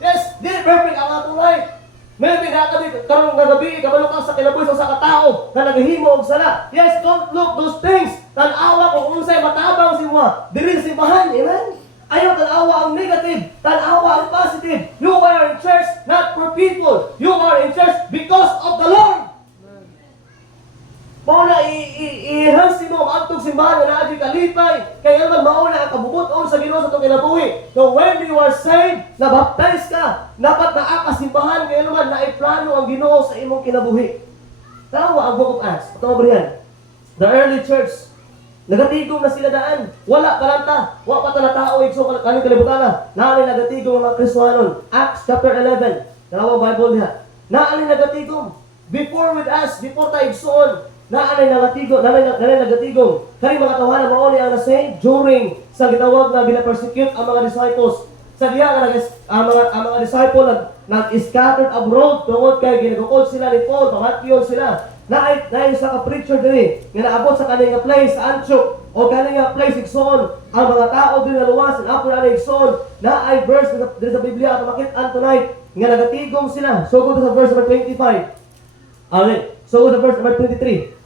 Yes, di perfect ang atong life. Maybe nakakabit karong gagabi, kabalo ka sa kilaboy sa katao na naghihimo og sala. Yes, don't look those things. Tan-awa kung unsay matabang si mo. Dili simbahan, amen? Ayaw tan-awa ang negative, tan-awa ang positive. You are in church not for people. You are in church because of the Lord. Mauna i-enhance mo ang atong simbahan na naadyo kalipay. Kaya naman mauna ang kabubuton sa Ginoo sa itong kinabuhi. So when you are saved, nabaptize ka, dapat naa ka simbahan. Kaya naman naiplano ang Ginoo sa imong kinabuhi. Tawa ang Book of Acts. Patawabrihan. The early church, nagatigom na sila daan. Wala kalanta. Wala pa tala tao. So kaning kalibutan na. Naalay nagatigom ang mga Kristohanon. Acts chapter 11. Dalawang Bible niya. Naalay nagatigom. Before with us, before tayo igsoon, naalay nagatigom. Kani mga tawanan mauli ang na-save during sa gitawag na gina-persecute ang mga disciples. Sa diya ang mga disciple nag-scattered abroad tungod kay ginagukod sila ni Paul, pamatyon sila. Naay sa ka-preacher diri nga naabot sa kaniyang place sa Antioch o kaniyang place igsoon ang mga tao din naluwas and after na igsoon naay verse diri sa Biblia ato makit-an tonight nga nagatigom sila. So go to sa verse number 25. Alright. So go to verse number 23.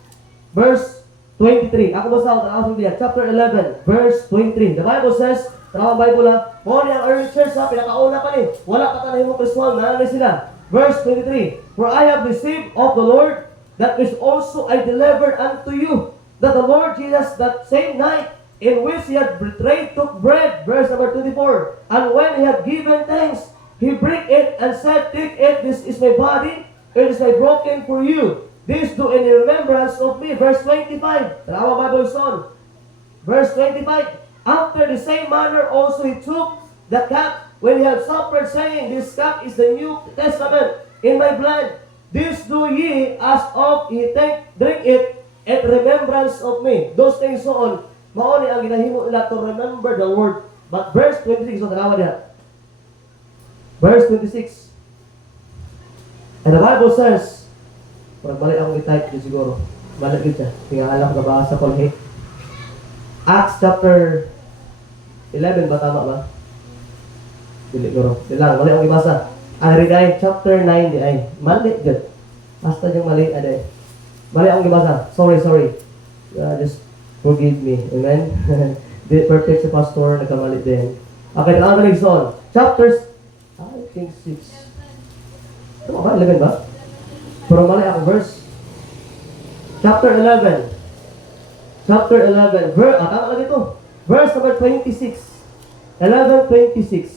Verse 23. Ako basa ako sa Biblia, chapter 11, verse 23. The Bible says, Tarawang Bible lang, mo ang early church ha, pinakauna pa ni. Wala pa tanay mo Kristohan, nanay sila. Verse 23, For I have received of the Lord that which also I delivered unto you, that the Lord Jesus that same night in which he had betrayed took bread. Verse number 24, And when he had given thanks, he broke it and said, Take it, this is my body, it is my broken for you. This do in remembrance of me. Verse 25, Tanawa Bible son. Verse 25, After the same manner also he took the cup when he had suppered, saying, This cup is the New Testament in my blood. This do ye as oft ye drink it in remembrance of me. Those things so on. Mauni ang ginahimo nila to remember the word. But verse 26, so tanawa niya. Verse 26. And the Bible says, parang balik akong i-type din siguro. Balik din siya. Tingala ko nabasa ko lahi. Acts chapter 11 ba? Tama ba? Dili guro. Dilang, mali akong ibasa. Ang read chapter 9 di ay. Mali dyan. Basta dyan mali. Aday. Mali akong ibasa. Sorry. Just forgive me. Amen? Di perfect si pastor. Nagkamali din. Okay, ang next one. Chapters, I think 6. Tama ba? 11 ba? Pero mali ako. Verse. Chapter 11. Chapter 11. Tama lang ito. Verse number 26. 11:26.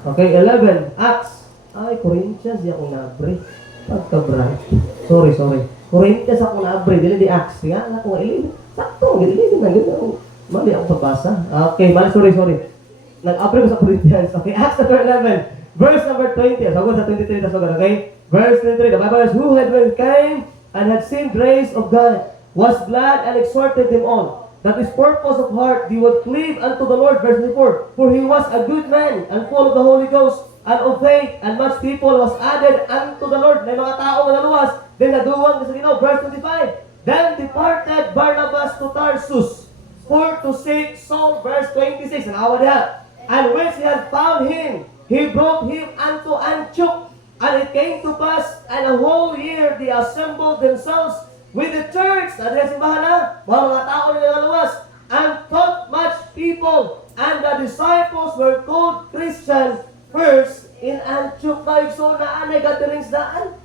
Okay, 11. Acts. Ay, Corinthians. Di ako nabre. Pagka-bright. Sorry. Corinthians ako nabre. Dili di Acts. Kaya ako ilin. Sakto. Dili na. Mali ako pagbasa. Okay, mali. Sorry. Nag-abre ko sa Corinthians. Okay, Acts chapter 11. Verse number 20. Sagot sa 23. Okay? Verse 23. The Bible says, Who had when came and had seen grace of God, was glad and exhorted them all, that his purpose of heart they would cleave unto the Lord. Verse 24. For he was a good man, and full of the Holy Ghost, and of faith, and much people was added unto the Lord. May mga tao na naluwas, then naduwang sa Ginoo. Verse 25. Then departed Barnabas to Tarsus, for to seek Saul. Verse 26. Ang awa niya. And when he had found him, he brought him unto Antioch. And it came to pass, and a whole year they assembled themselves with the church, na din simbahan na, mga tao na naluwas, and taught much people, and the disciples were called Christians first in Antioch. So na anay gatherings daan.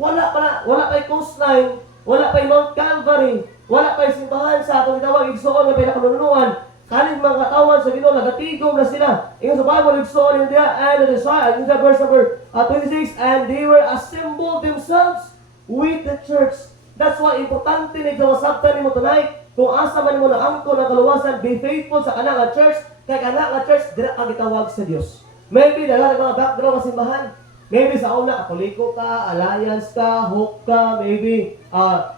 Wala pa'y coastline, wala pa'y Mount Calvary, wala pa'y simbahan sa atong gitawag, igsoon na pa'y nakanunuan. Kanin mga katawan sa Ginoo, nagatigom na sila. Ingon sa Bible, igsoon in there, and the disciples, in verse number 26, and they were assembled themselves with the church. That's why importante ni gawasabtan nimo tonight kung asa man mo na angko na kaluwasan, be faithful sa kanang nga church, kay kanang nga church dira ka gitawag sa Dios. Maybe dala mga background sa simbahan. Maybe sa una Katoliko ka, Alliance ka, Hope ka, maybe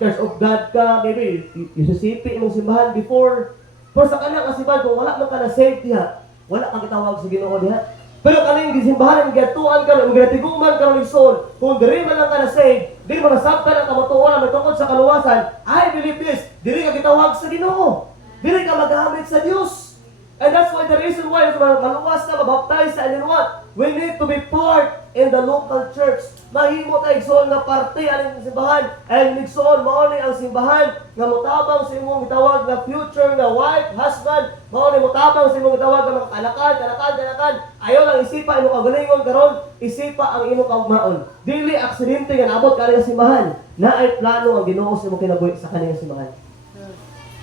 Church of God ka, maybe Mississippi imong simbahan before. Pero sa kanang nga simbahan kung wala man ka na saved diha, wala ka gitawag sa Ginoo diha. Pero kaning gisimbahan ang gatuan ka, ang gatiguman ka ng soul, kung diri man lang ka na save, di mo nasabtan ang kamatuoran matungkol sa kaluwasan, I believe this, diri ka gitawag sa Ginoo. Diri ka magamit sa Dios. And that's why the reason why maluwas ka, mabaptize sa, and then what? We need to be part in the local church. Mahimo tayo igsoon nga parte aning simbahan, and igsoon mao ni ang simbahan nga motabang sa imong gitawag nga future nga wife, husband, mao ni motabang sa imong gitawag nga kanakan. Ayaw lang isipa imong kagalingon karon, isipa ang imong kaugmaon. Dili aksidente nga naabot ka sa simbahan. Naay plano ang Ginoo sa imong kinabuhi sa kaniyang simbahan.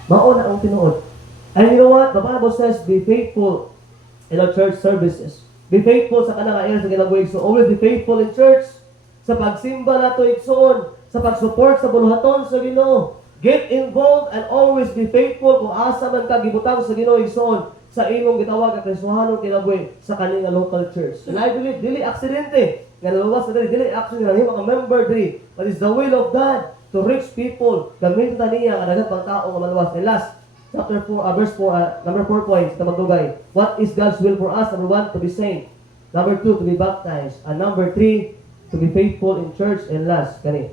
Mao na ang tinuod. And you know what? The Bible says, be faithful in our church services. Be faithful sa kanang ayon sa kinabuhi. So always be faithful in church. Sa pagsimba nato igsoon, sa pag-support sa buluhaton sa Ginoo. Get involved and always be faithful kung asa man ka gibutang sa Ginoo igsoon sa imong gitawag nga Kristohanong kinabuhi sa kanila local church. And I believe dili aksidente nga naluwas na dili aksidente nga himo ka member diri. But it's the will of God to reach people. Gamitan niya nga daghang pangtao nga maluwas. And last, chapter 4, verse 4, number 4 points na magdugay. What is God's will for us? Number 1, to be saved. Number 2, to be baptized. And number 3, to be faithful in church. And last, kani,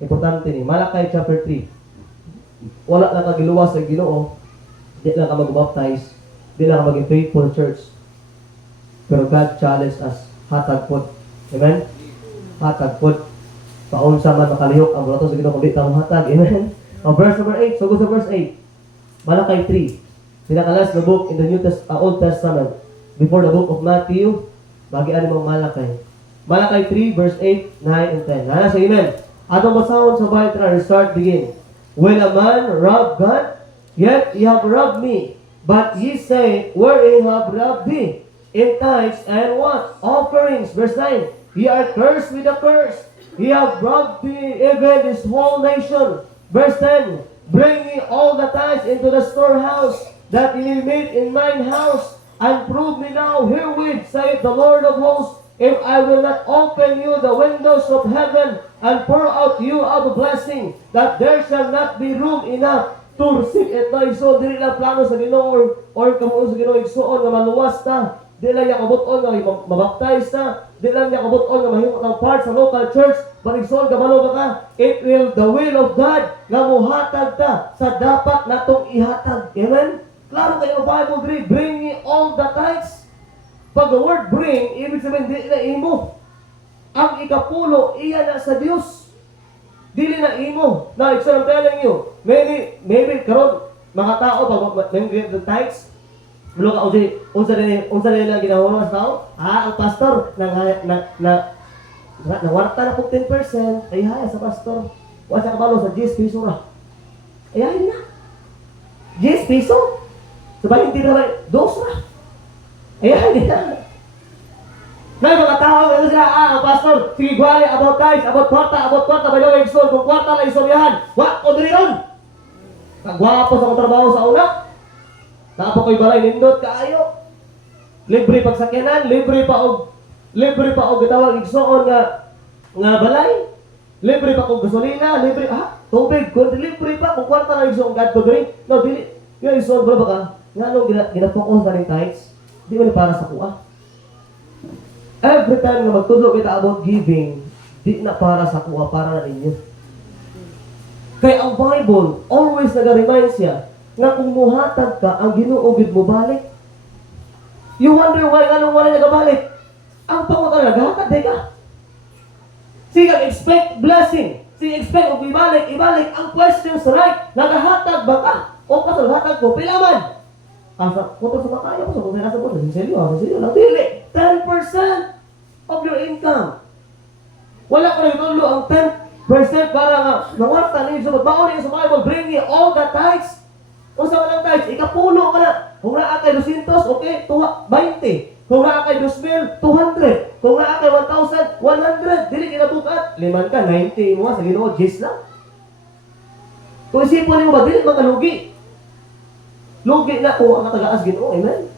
importante ni, Malakay chapter 3. Wala lang ka giluwas sa Ginoo, di lang ka mag-baptize, di lang ka maging faithful in church. Pero God challenged us, hatag pod. Amen? Hatag pod. Paunsa man makalihok ang bulato sa Ginoo kung di tamo hatag. Amen? Verse number 8, so go sa verse 8. Malakay 3. Pinakalas na book in the Old Testament. Before the book of Matthew, bagian mo Malakay. Malakay 3, verse 8, 9, and 10. Nana sa amen. Atong basahon sa Bible na start begin. Will a man rob God? Yet ye have robbed me. But ye say, wherein have robbed thee? In tithes and what? Offerings. Verse 9. Ye are cursed with a curse. Ye have robbed thee even this whole nation. Verse 10. Bring ye all the tithes into the storehouse, that ye may meet in mine house, and prove me now herewith, saith the Lord of hosts, if I will not open you the windows of heaven, and pour out you of a blessing, that there shall not be room enough to receive it. No, so dili lang plano sa Ginoo or kamuon sa Ginoo igsuon nga maluwas ta. Di lang niya kabuton nga mabaptize ta. Di lang niya kabuton nga mahimot ang part sa local church. But igsuon ka maluwa ka, it will the will of God nga muhatag ta sa dapat natong ihatag. Amen? Klaro kayo ang Bible diri, bring me all the tithes. Pag the word bring, ibig sabihin di na imo. Ang ikapulo, iya na sa Dios. Dili na imo. Now, I'm telling you, maybe karon mga tao pag give the tithes, mulo ka unsa din ang ginawa sa tao? Ang pastor nawarta na kog 10%, ay haya sa pastor. Wa sa kabalo sa 10 piso ra. Ay haya na. 10 piso? Sabay hindi na 2 ra. Ay haya na. May mga tao, ano sila, ang pastor, sige gwali, about tithes, about kwarta, may lang igsoon, kung kwarta lang istoryahan, wa, o dili ron. Kagwapo sa kong trabaho sa una, napa ko'y balay, nindot, kaayo. Libre pagsakyanan, libre pa og gitawag igsoon nga balay, libre pa og gasolina, libre, tubig, libre pa, kung kwarta lang igsoon, God to drink, no, dili, yung igsoon, bro ba ka, nga nung ginapokos na rin tithes, di mo para sa kuha. Every time na magtudlo kita about giving, di na para sa kuha, para na ninyo. Kaya ang Bible, always nag-remind siya na kung muhatag ka, ang ginuugid mo balik. You wonder why anong wala nagabalik? Ang pangutan naghatag, di ka. Sige, expect blessing. Sige, expect kung ibalik. Ang questions right, nagahatag ba ka? O kasal, hatag ko, pilaman. Asa, kung sa makaya mo, kung nasa po, sinselyo lang, dili. 10% of your income. Wala ko na itulo ang 10% para nga nawarta na yung sabot. Baon yung sa Bible, bring me all the tithes. Kung sa walang tithes, ikapulo ka na. Kung naa kay 200, okay, 20. Kung naa kay 2,000, 200. Kung naa kay 1,000, 100. Dili kinabukat. 5 ka, 90 mo sa Ginoo, 10 lang. Kung isipon mo ba, dili magalugi. Lugi na kung ang katagaas Ginoo, amen?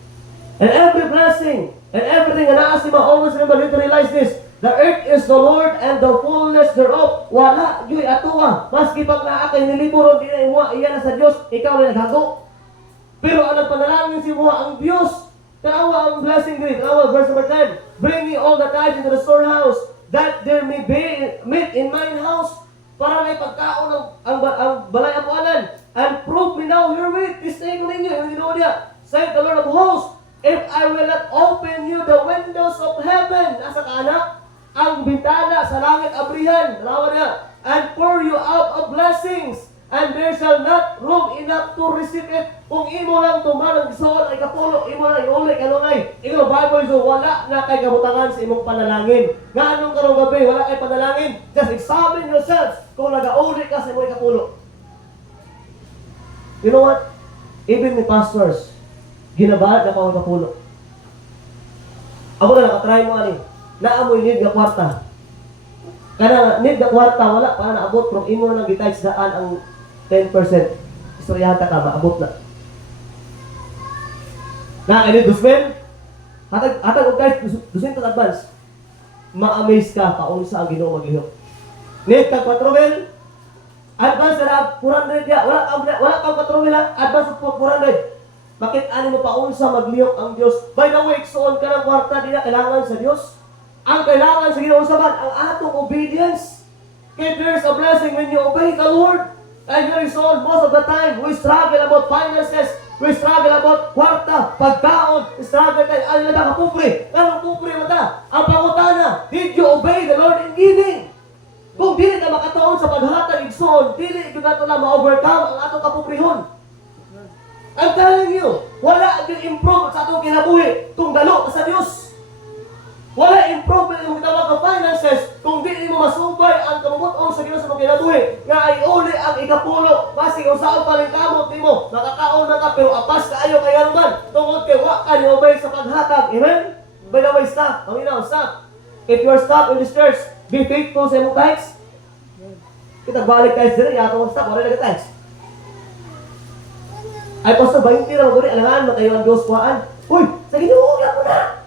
And every blessing, and everything na naasima, always remember to realize this. The earth is the Lord and the fullness thereof. Wala, yoy atuwa. Maski pag naakay niliburon, di na imuha, iyan na sa Diyos, ikaw na naghago. Pero ang nagpanalangin si muha ang Diyos. Tanawa ang blessing dito. Tanawa, verse number 10. Bring me all the tithes into the storehouse, that there may be meat in mine house, para may pagkaon ang balay apuanan. And prove me now herewith, tisay ko ninyo, yung ginawa niya. Saith the Lord of hosts, if I will not open you the windows of heaven, nasa kaanak, ang bintana sa langit abrihan, tanawa niya, and pour you out of blessings, and there shall not room enough to receive it. Kung imo lang tumanang gisoon ay kapulo, imo lang iulay kanunay. Ikaw Bible so wala na kay kabutangan sa imong panalangin. Nga anong karong gabi wala kay panalangin? Just examine yourselves kung nagauli ka sa imong kapulo. You know what? Even the pastors, ginabahat na ko ang kapulo. Ako na nakatry mo ani. Naamoy need nga kwarta. Kana need nga kwarta wala pa naabot from imo na gitayts daan ang 10%. Istoryata ka maabot na. Na any dusmen? Hatag og guys 200 advance. Ma-amaze ka paunsa ang Ginoo maghihok. Need ka 4,000? Advance na 400 ya. Wala kang 4,000 advance of 400. Bakit ani mo paunsa maglihok ang Dios? By the way, suon ka ng kwarta di na kailangan sa Dios. Ang kailangan sa Ginoo saban ang atong obedience. If there's a blessing when you obey the Lord. And very soon, most of the time, we struggle about finances. We struggle about kwarta, pagkaon. We struggle tayo, ano na ka pupre? Anong pupre mo ta? Ang pangutana, did you obey the Lord in giving? Kung dili ka makataon sa paghatag igsoon, dili ka nato lang ma-overcome ang atong kapuprihon. I'm telling you, wala yung improve sa atong kinabuhi kung dalo sa Dios. Wala improvement yung tawag ng imong kinabuhi nga ay uli ang ikapulo basi usaon pa rin kamot nimo makakaon na ka pero apas kaayo kay man tungod kay wa ka ni obey sa paghatag. Amen. By the way, stop. Paminaw, stop. If you are stuck in this church, be faithful sa imong tithes. Kita balik guys dire yato mo stop wala na tithes. Ay pastor 20 ra mo guri alangan makayo ang Dios kuhaan. Uy, sa Ginoo mo na.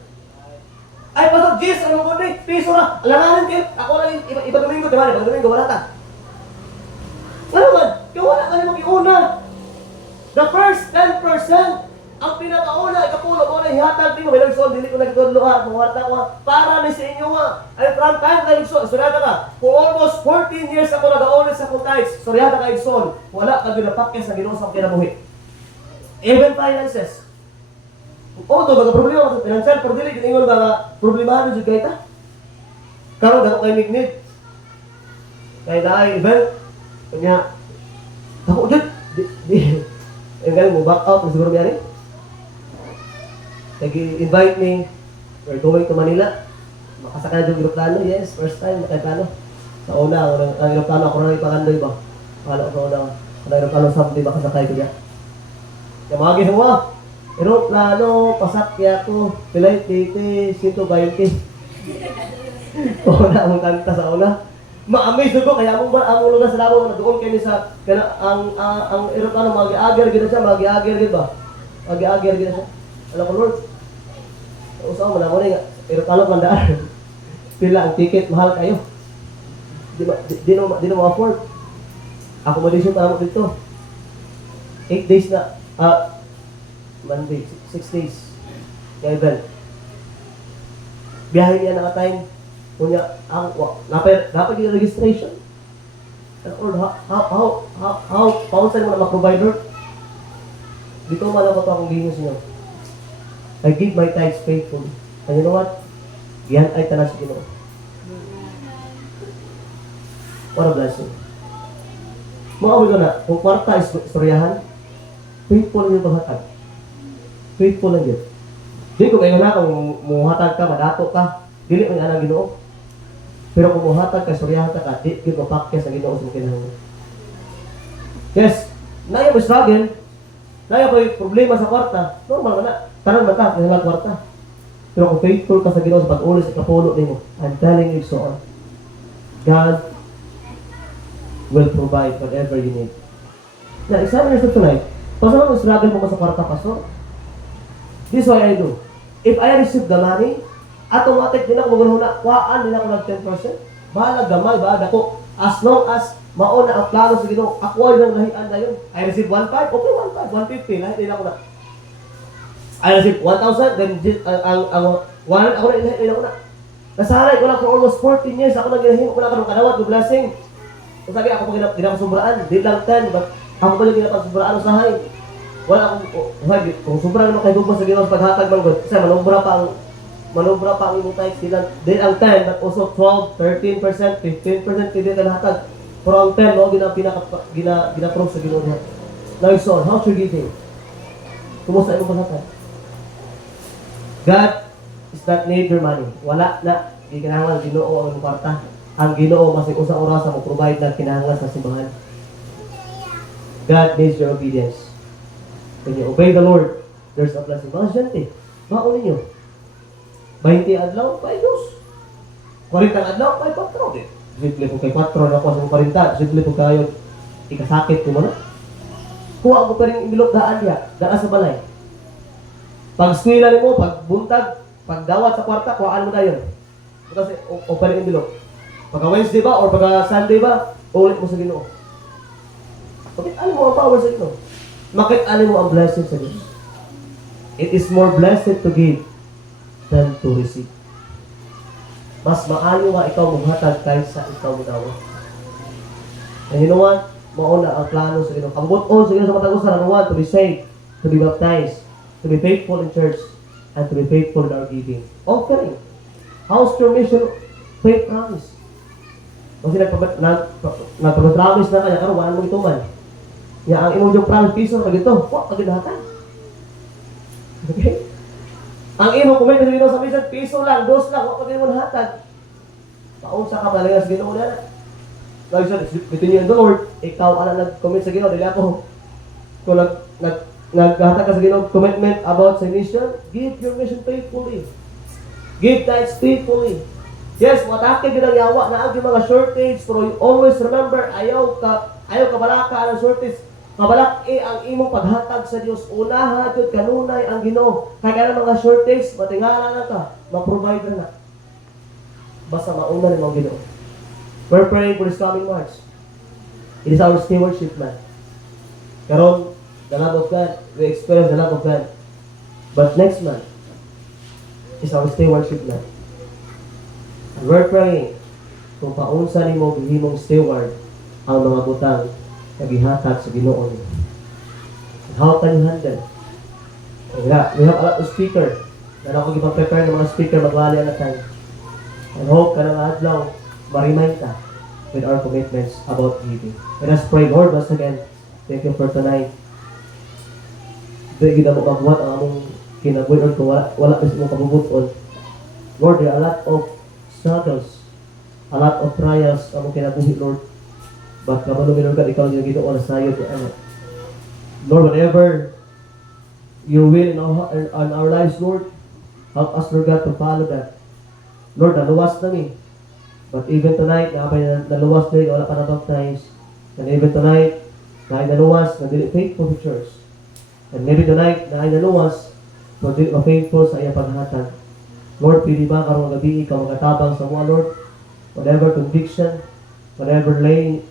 Ay, pasok, Jesus, ano mo ni? Piso na. Alanganin kayo. Ako lang, iba Domingo, di ba? Iba Domingo, wala ka. Ano man? Kaya wala ka naman iuna. The first 10%, ang pinakauna, ikapulo ko na ihatag, di mo, may nagsuon, dili ko nagtudluha, mga ko, para ni sa inyo nga. Ay, from time na nagsuon, suryata ka, for almost 14 years ako nag-aulit sa kong tithes, suryata ka nagsuon, wala ka ginapakya sa Ginoo sa kinabuhi. Even finances. Oo, ito, baga problema sa financial, pero dili, kiningon ba nga, problemahan dyan kayo ta? Karoon, dako kayo mignid. Kaya dahil event, kanya, ako dyan, yung galing mo, back out, siguro biyari. Nag-invite me, we're going to Manila. Makasakay na yung aeroplano, yes, first time, nakaplano. Sa una, ang aeroplano, ako na ipangandoy ba? Akala ko sa una, ang aeroplano, something, makasakay ko dyan. Kaya mga ginawa, aeroplano, pasakya ko, flight ticket, 120. Una ang kanta sa una. Ma-amaze ko, kaya mo ba, ang lugar sa labo, doon kayo sa, ang aeroplano, mag-i-agir gina siya, mag-i-agir gina ba? Mag-i-agir gina siya. Alam ko, Lord, usaw mo na mo na yung aeroplano mandaan. Pila ang ticket, mahal kayo. Di na mo afford. Accommodation pa mo dito. 8 days na, Monday, 6 days. Kaya event. Biyahe niya naka-time. Kunya, dapat yung registration. Or how saan mo na ma-provider? Dito man ako ito akong linis niyo. I give my tithes faithfully. And you know what? Yan ay tanas Ginoo. What a blessing. Makawin ko na, kung kwarta istoryahan, faithful yung paghatag. Faithful lang yun. Di ko kayo na kung muhatag ka, madato ka, dili mo nga ng Ginoo. Pero kung muhatag ka, suryahan ka, di ko mapakya sa Ginoo sa kinahanglan. Yes, na yung struggle, na yung problema sa kwarta, normal na. Tanang mata, kailangan kwarta. Pero kung faithful ka sa Ginoo sa pag-ulis sa kapulo nimo, I'm telling you so on. God will provide whatever you need. Now, examine yourself tonight. Pasal mo struggle mo sa kwarta, pastor? This is what I do. If I receive the money, automatic din ako magunahuna, kuhaan din ako ng 10%. Bahala, gamay, bahala ako. As long as mauna ang plano sa Ginoo, ako lang lahian na yun. I receive 1.5, okay, 1.5, 150, lahat din ako na. I receive 1,000, then ang 100, ako na ilahin ako na. Nasaray ko lang for almost 14 years, ako na ginahin ko lang kanong kanawat, the blessing. Kung sabi ako pag ginapasubraan, di lang 10, but ako pa yung ginapasubraan usahay. Wala akong, kung sobrang ano kay Bubos sa Ginoo sa paghatag man gud, kasi manubra pa ang imong tithes sila. Di ang 10, but also 12, 13%, 15% pwede ka nahatag. Pero ang 10, no, gina-prove sa Ginoo niya. Now, son, how's your giving? Kumusta imong paghatag? God is not need your money. Wala na. Di kinahanglan Ginoo ang kwarta. Ang Ginoo masig usa oras mo provide na kinahanglan sa simbahan. God needs your obedience. When you obey the Lord, there's a blessing. Mga siyente, baon ninyo. 20 adlaw, 5 dos. 40 adlaw, 5 patro. Simple po kay 4 na ako sa 40. Simple po kayo, ikasakit ko mo na. Kuha ko pa rin imilok daan niya, daan sa balay. Pag skwila mo, pag buntag, pag dawat sa kwarta, kuhaan mo na yun. Kasi, o pa rin imilok. Pagka Wednesday ba, or pagka Sunday ba, ulit mo sa Ginoo. Bakit ano mo ang power sa Ginoo? Bakit ano mo ang blessing sa Diyos? It is more blessed to give than to receive. Mas maayo nga ikaw maghatag kaysa ikaw magdawat. And you know what? Mauna ang plano sa Ginoo. Ang buton sa Ginoo sa matag-usan, ano one, to be saved, to be baptized, to be faithful in church, and to be faithful in our giving. Offering. How's your mission? Faith promise. Kasi nagpapromise na kaya, karoon, wala mo ito man. Ya, ang imong yung promise piso, pag ito, pagkidahatan. Okay? Ang imong kumita sa Ginoo sa mission, piso lang, dos lang, pag ito mo nahatag. Paunsa ka malagas Ginoo na. like I said, between you and the Lord, ikaw ang nag-commit sa Ginoo, dili ako. Kung naghatag ka sa Ginoo commitment about sa mission, give your mission faithfully. Give tithes faithfully. Yes, matake yun ang yawa na ang mga shortage, pero you always remember, ayaw ka balaka ang shortage. Kabalak ang imong paghatag sa Dios. Unaha jud kanunay ang Ginoo. Kaya mga shortage, matingala na ka, ma-provide na. Basta mauna ni mong Ginoo. We're praying for this coming March. It is our stewardship man. Karon, the love of God, we experience the love of God. But next month is our stewardship man. And we're praying kung paunsa ni mo gihimong steward ang mga butang na gihatag sa Ginoo niyo. And how can you handle? We have a lot of speaker. Na ako gipag-prepare ng mga speaker magwali na time. And hope ka na adlaw ma-remind ka with our commitments about giving. Let us pray, Lord, once again. Thank you for tonight. Dahil gina mo magbuhat ang among kinabuhi kung wala kasi mong kabubuton. Lord, there are a lot of struggles, a lot of trials among kinabuhi, Lord. But kamalumi, Lord God, ikaw yung Ginoo na sayo. Lord, whatever your will in our lives, Lord, help us, Lord God, to follow that. Lord, naluwas na ni. But even tonight, naluwas na wala pa na-baptize. And even tonight, naluwas, na dili faithful to church. And maybe tonight, naluwas, na dili faithful sa iyang paghatag. Lord, pili ba karong gabi, ikaw magatabang sa mga, Lord? Whatever conviction, whatever lane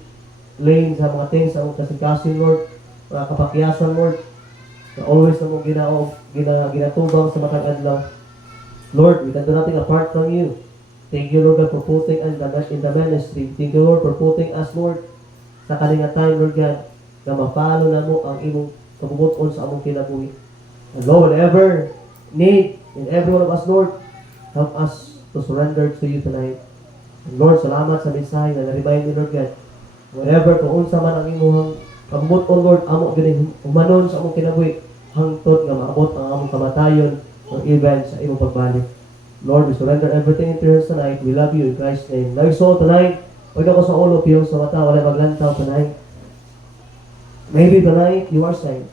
sa mga things, sa mga kasing-kasing, Lord, mga kapakyasan, Lord, na always na mong ginatubang sa matang adlaw. Lord, we can do nothing apart from you. Thank you, Lord God, for putting us in the ministry. Thank you, Lord, for putting us, Lord, sa kalinga time, Lord God, na mapalo na mo ang imong kabubuton sa among kinabuhi. And Lord, whatever need in every one of us, Lord, help us to surrender to you tonight. And Lord, salamat sa mensahe na na-remind me, Lord God, whatever, kung unsa man ang imong kabubuton, Lord, amo ganing umanon sa among kinabuhi, hangtod nga maabot ang among kamatayon o even sa imong pagbalik. Lord, we surrender everything into your hands tonight. We love you in Christ's name. So tonight, pag ako sa ulo, piyong sa mata, wala maglantaw tonight. Maybe tonight, you are saved.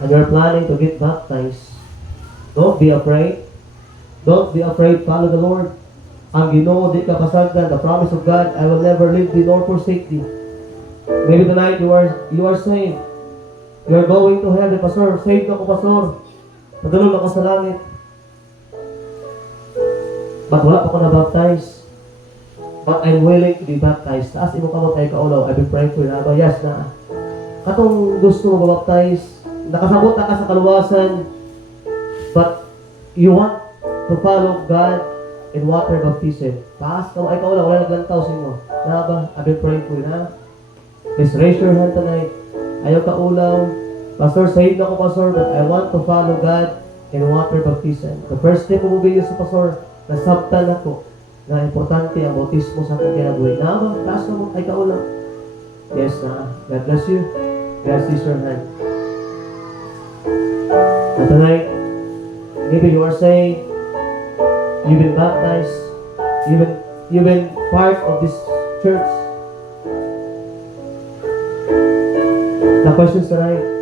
And you're planning to get baptized. Don't be afraid. Don't be afraid. Follow the Lord. Ang Ginoo, di ka pasagdan. The promise of God, I will never leave thee nor forsake thee. Maybe tonight, you are saved. You are going to heaven, Pastor. Saved ako, Pastor. Padulong ako sa langit. But wala pa ko na-baptize. But I'm willing to be baptized. Taas imo kamot ay kaulaw. I've been praying for you. Yes na. Katong gusto mo ba-baptize, nakasabot na ka sa kaluwasan, but you want to follow God in water baptism. Taas ka mo ay kaulaw. Wala naglantaw sa imo. Na ba? I've been praying for you na. Please raise your hand tonight. Ayaw ka ulaw. Pastor, saved ako, Pastor, but I want to follow God in water baptism. The first step mo bigyan sa Pastor, nasabtan ako na importante ang bautismo sa akong kinabuhi. Na ba? Taas na mo, ay kaulang. Yes na. God bless you. God sees your hand. And tonight, maybe you are saying, you've been baptized, you've been part of this church. The questions tonight,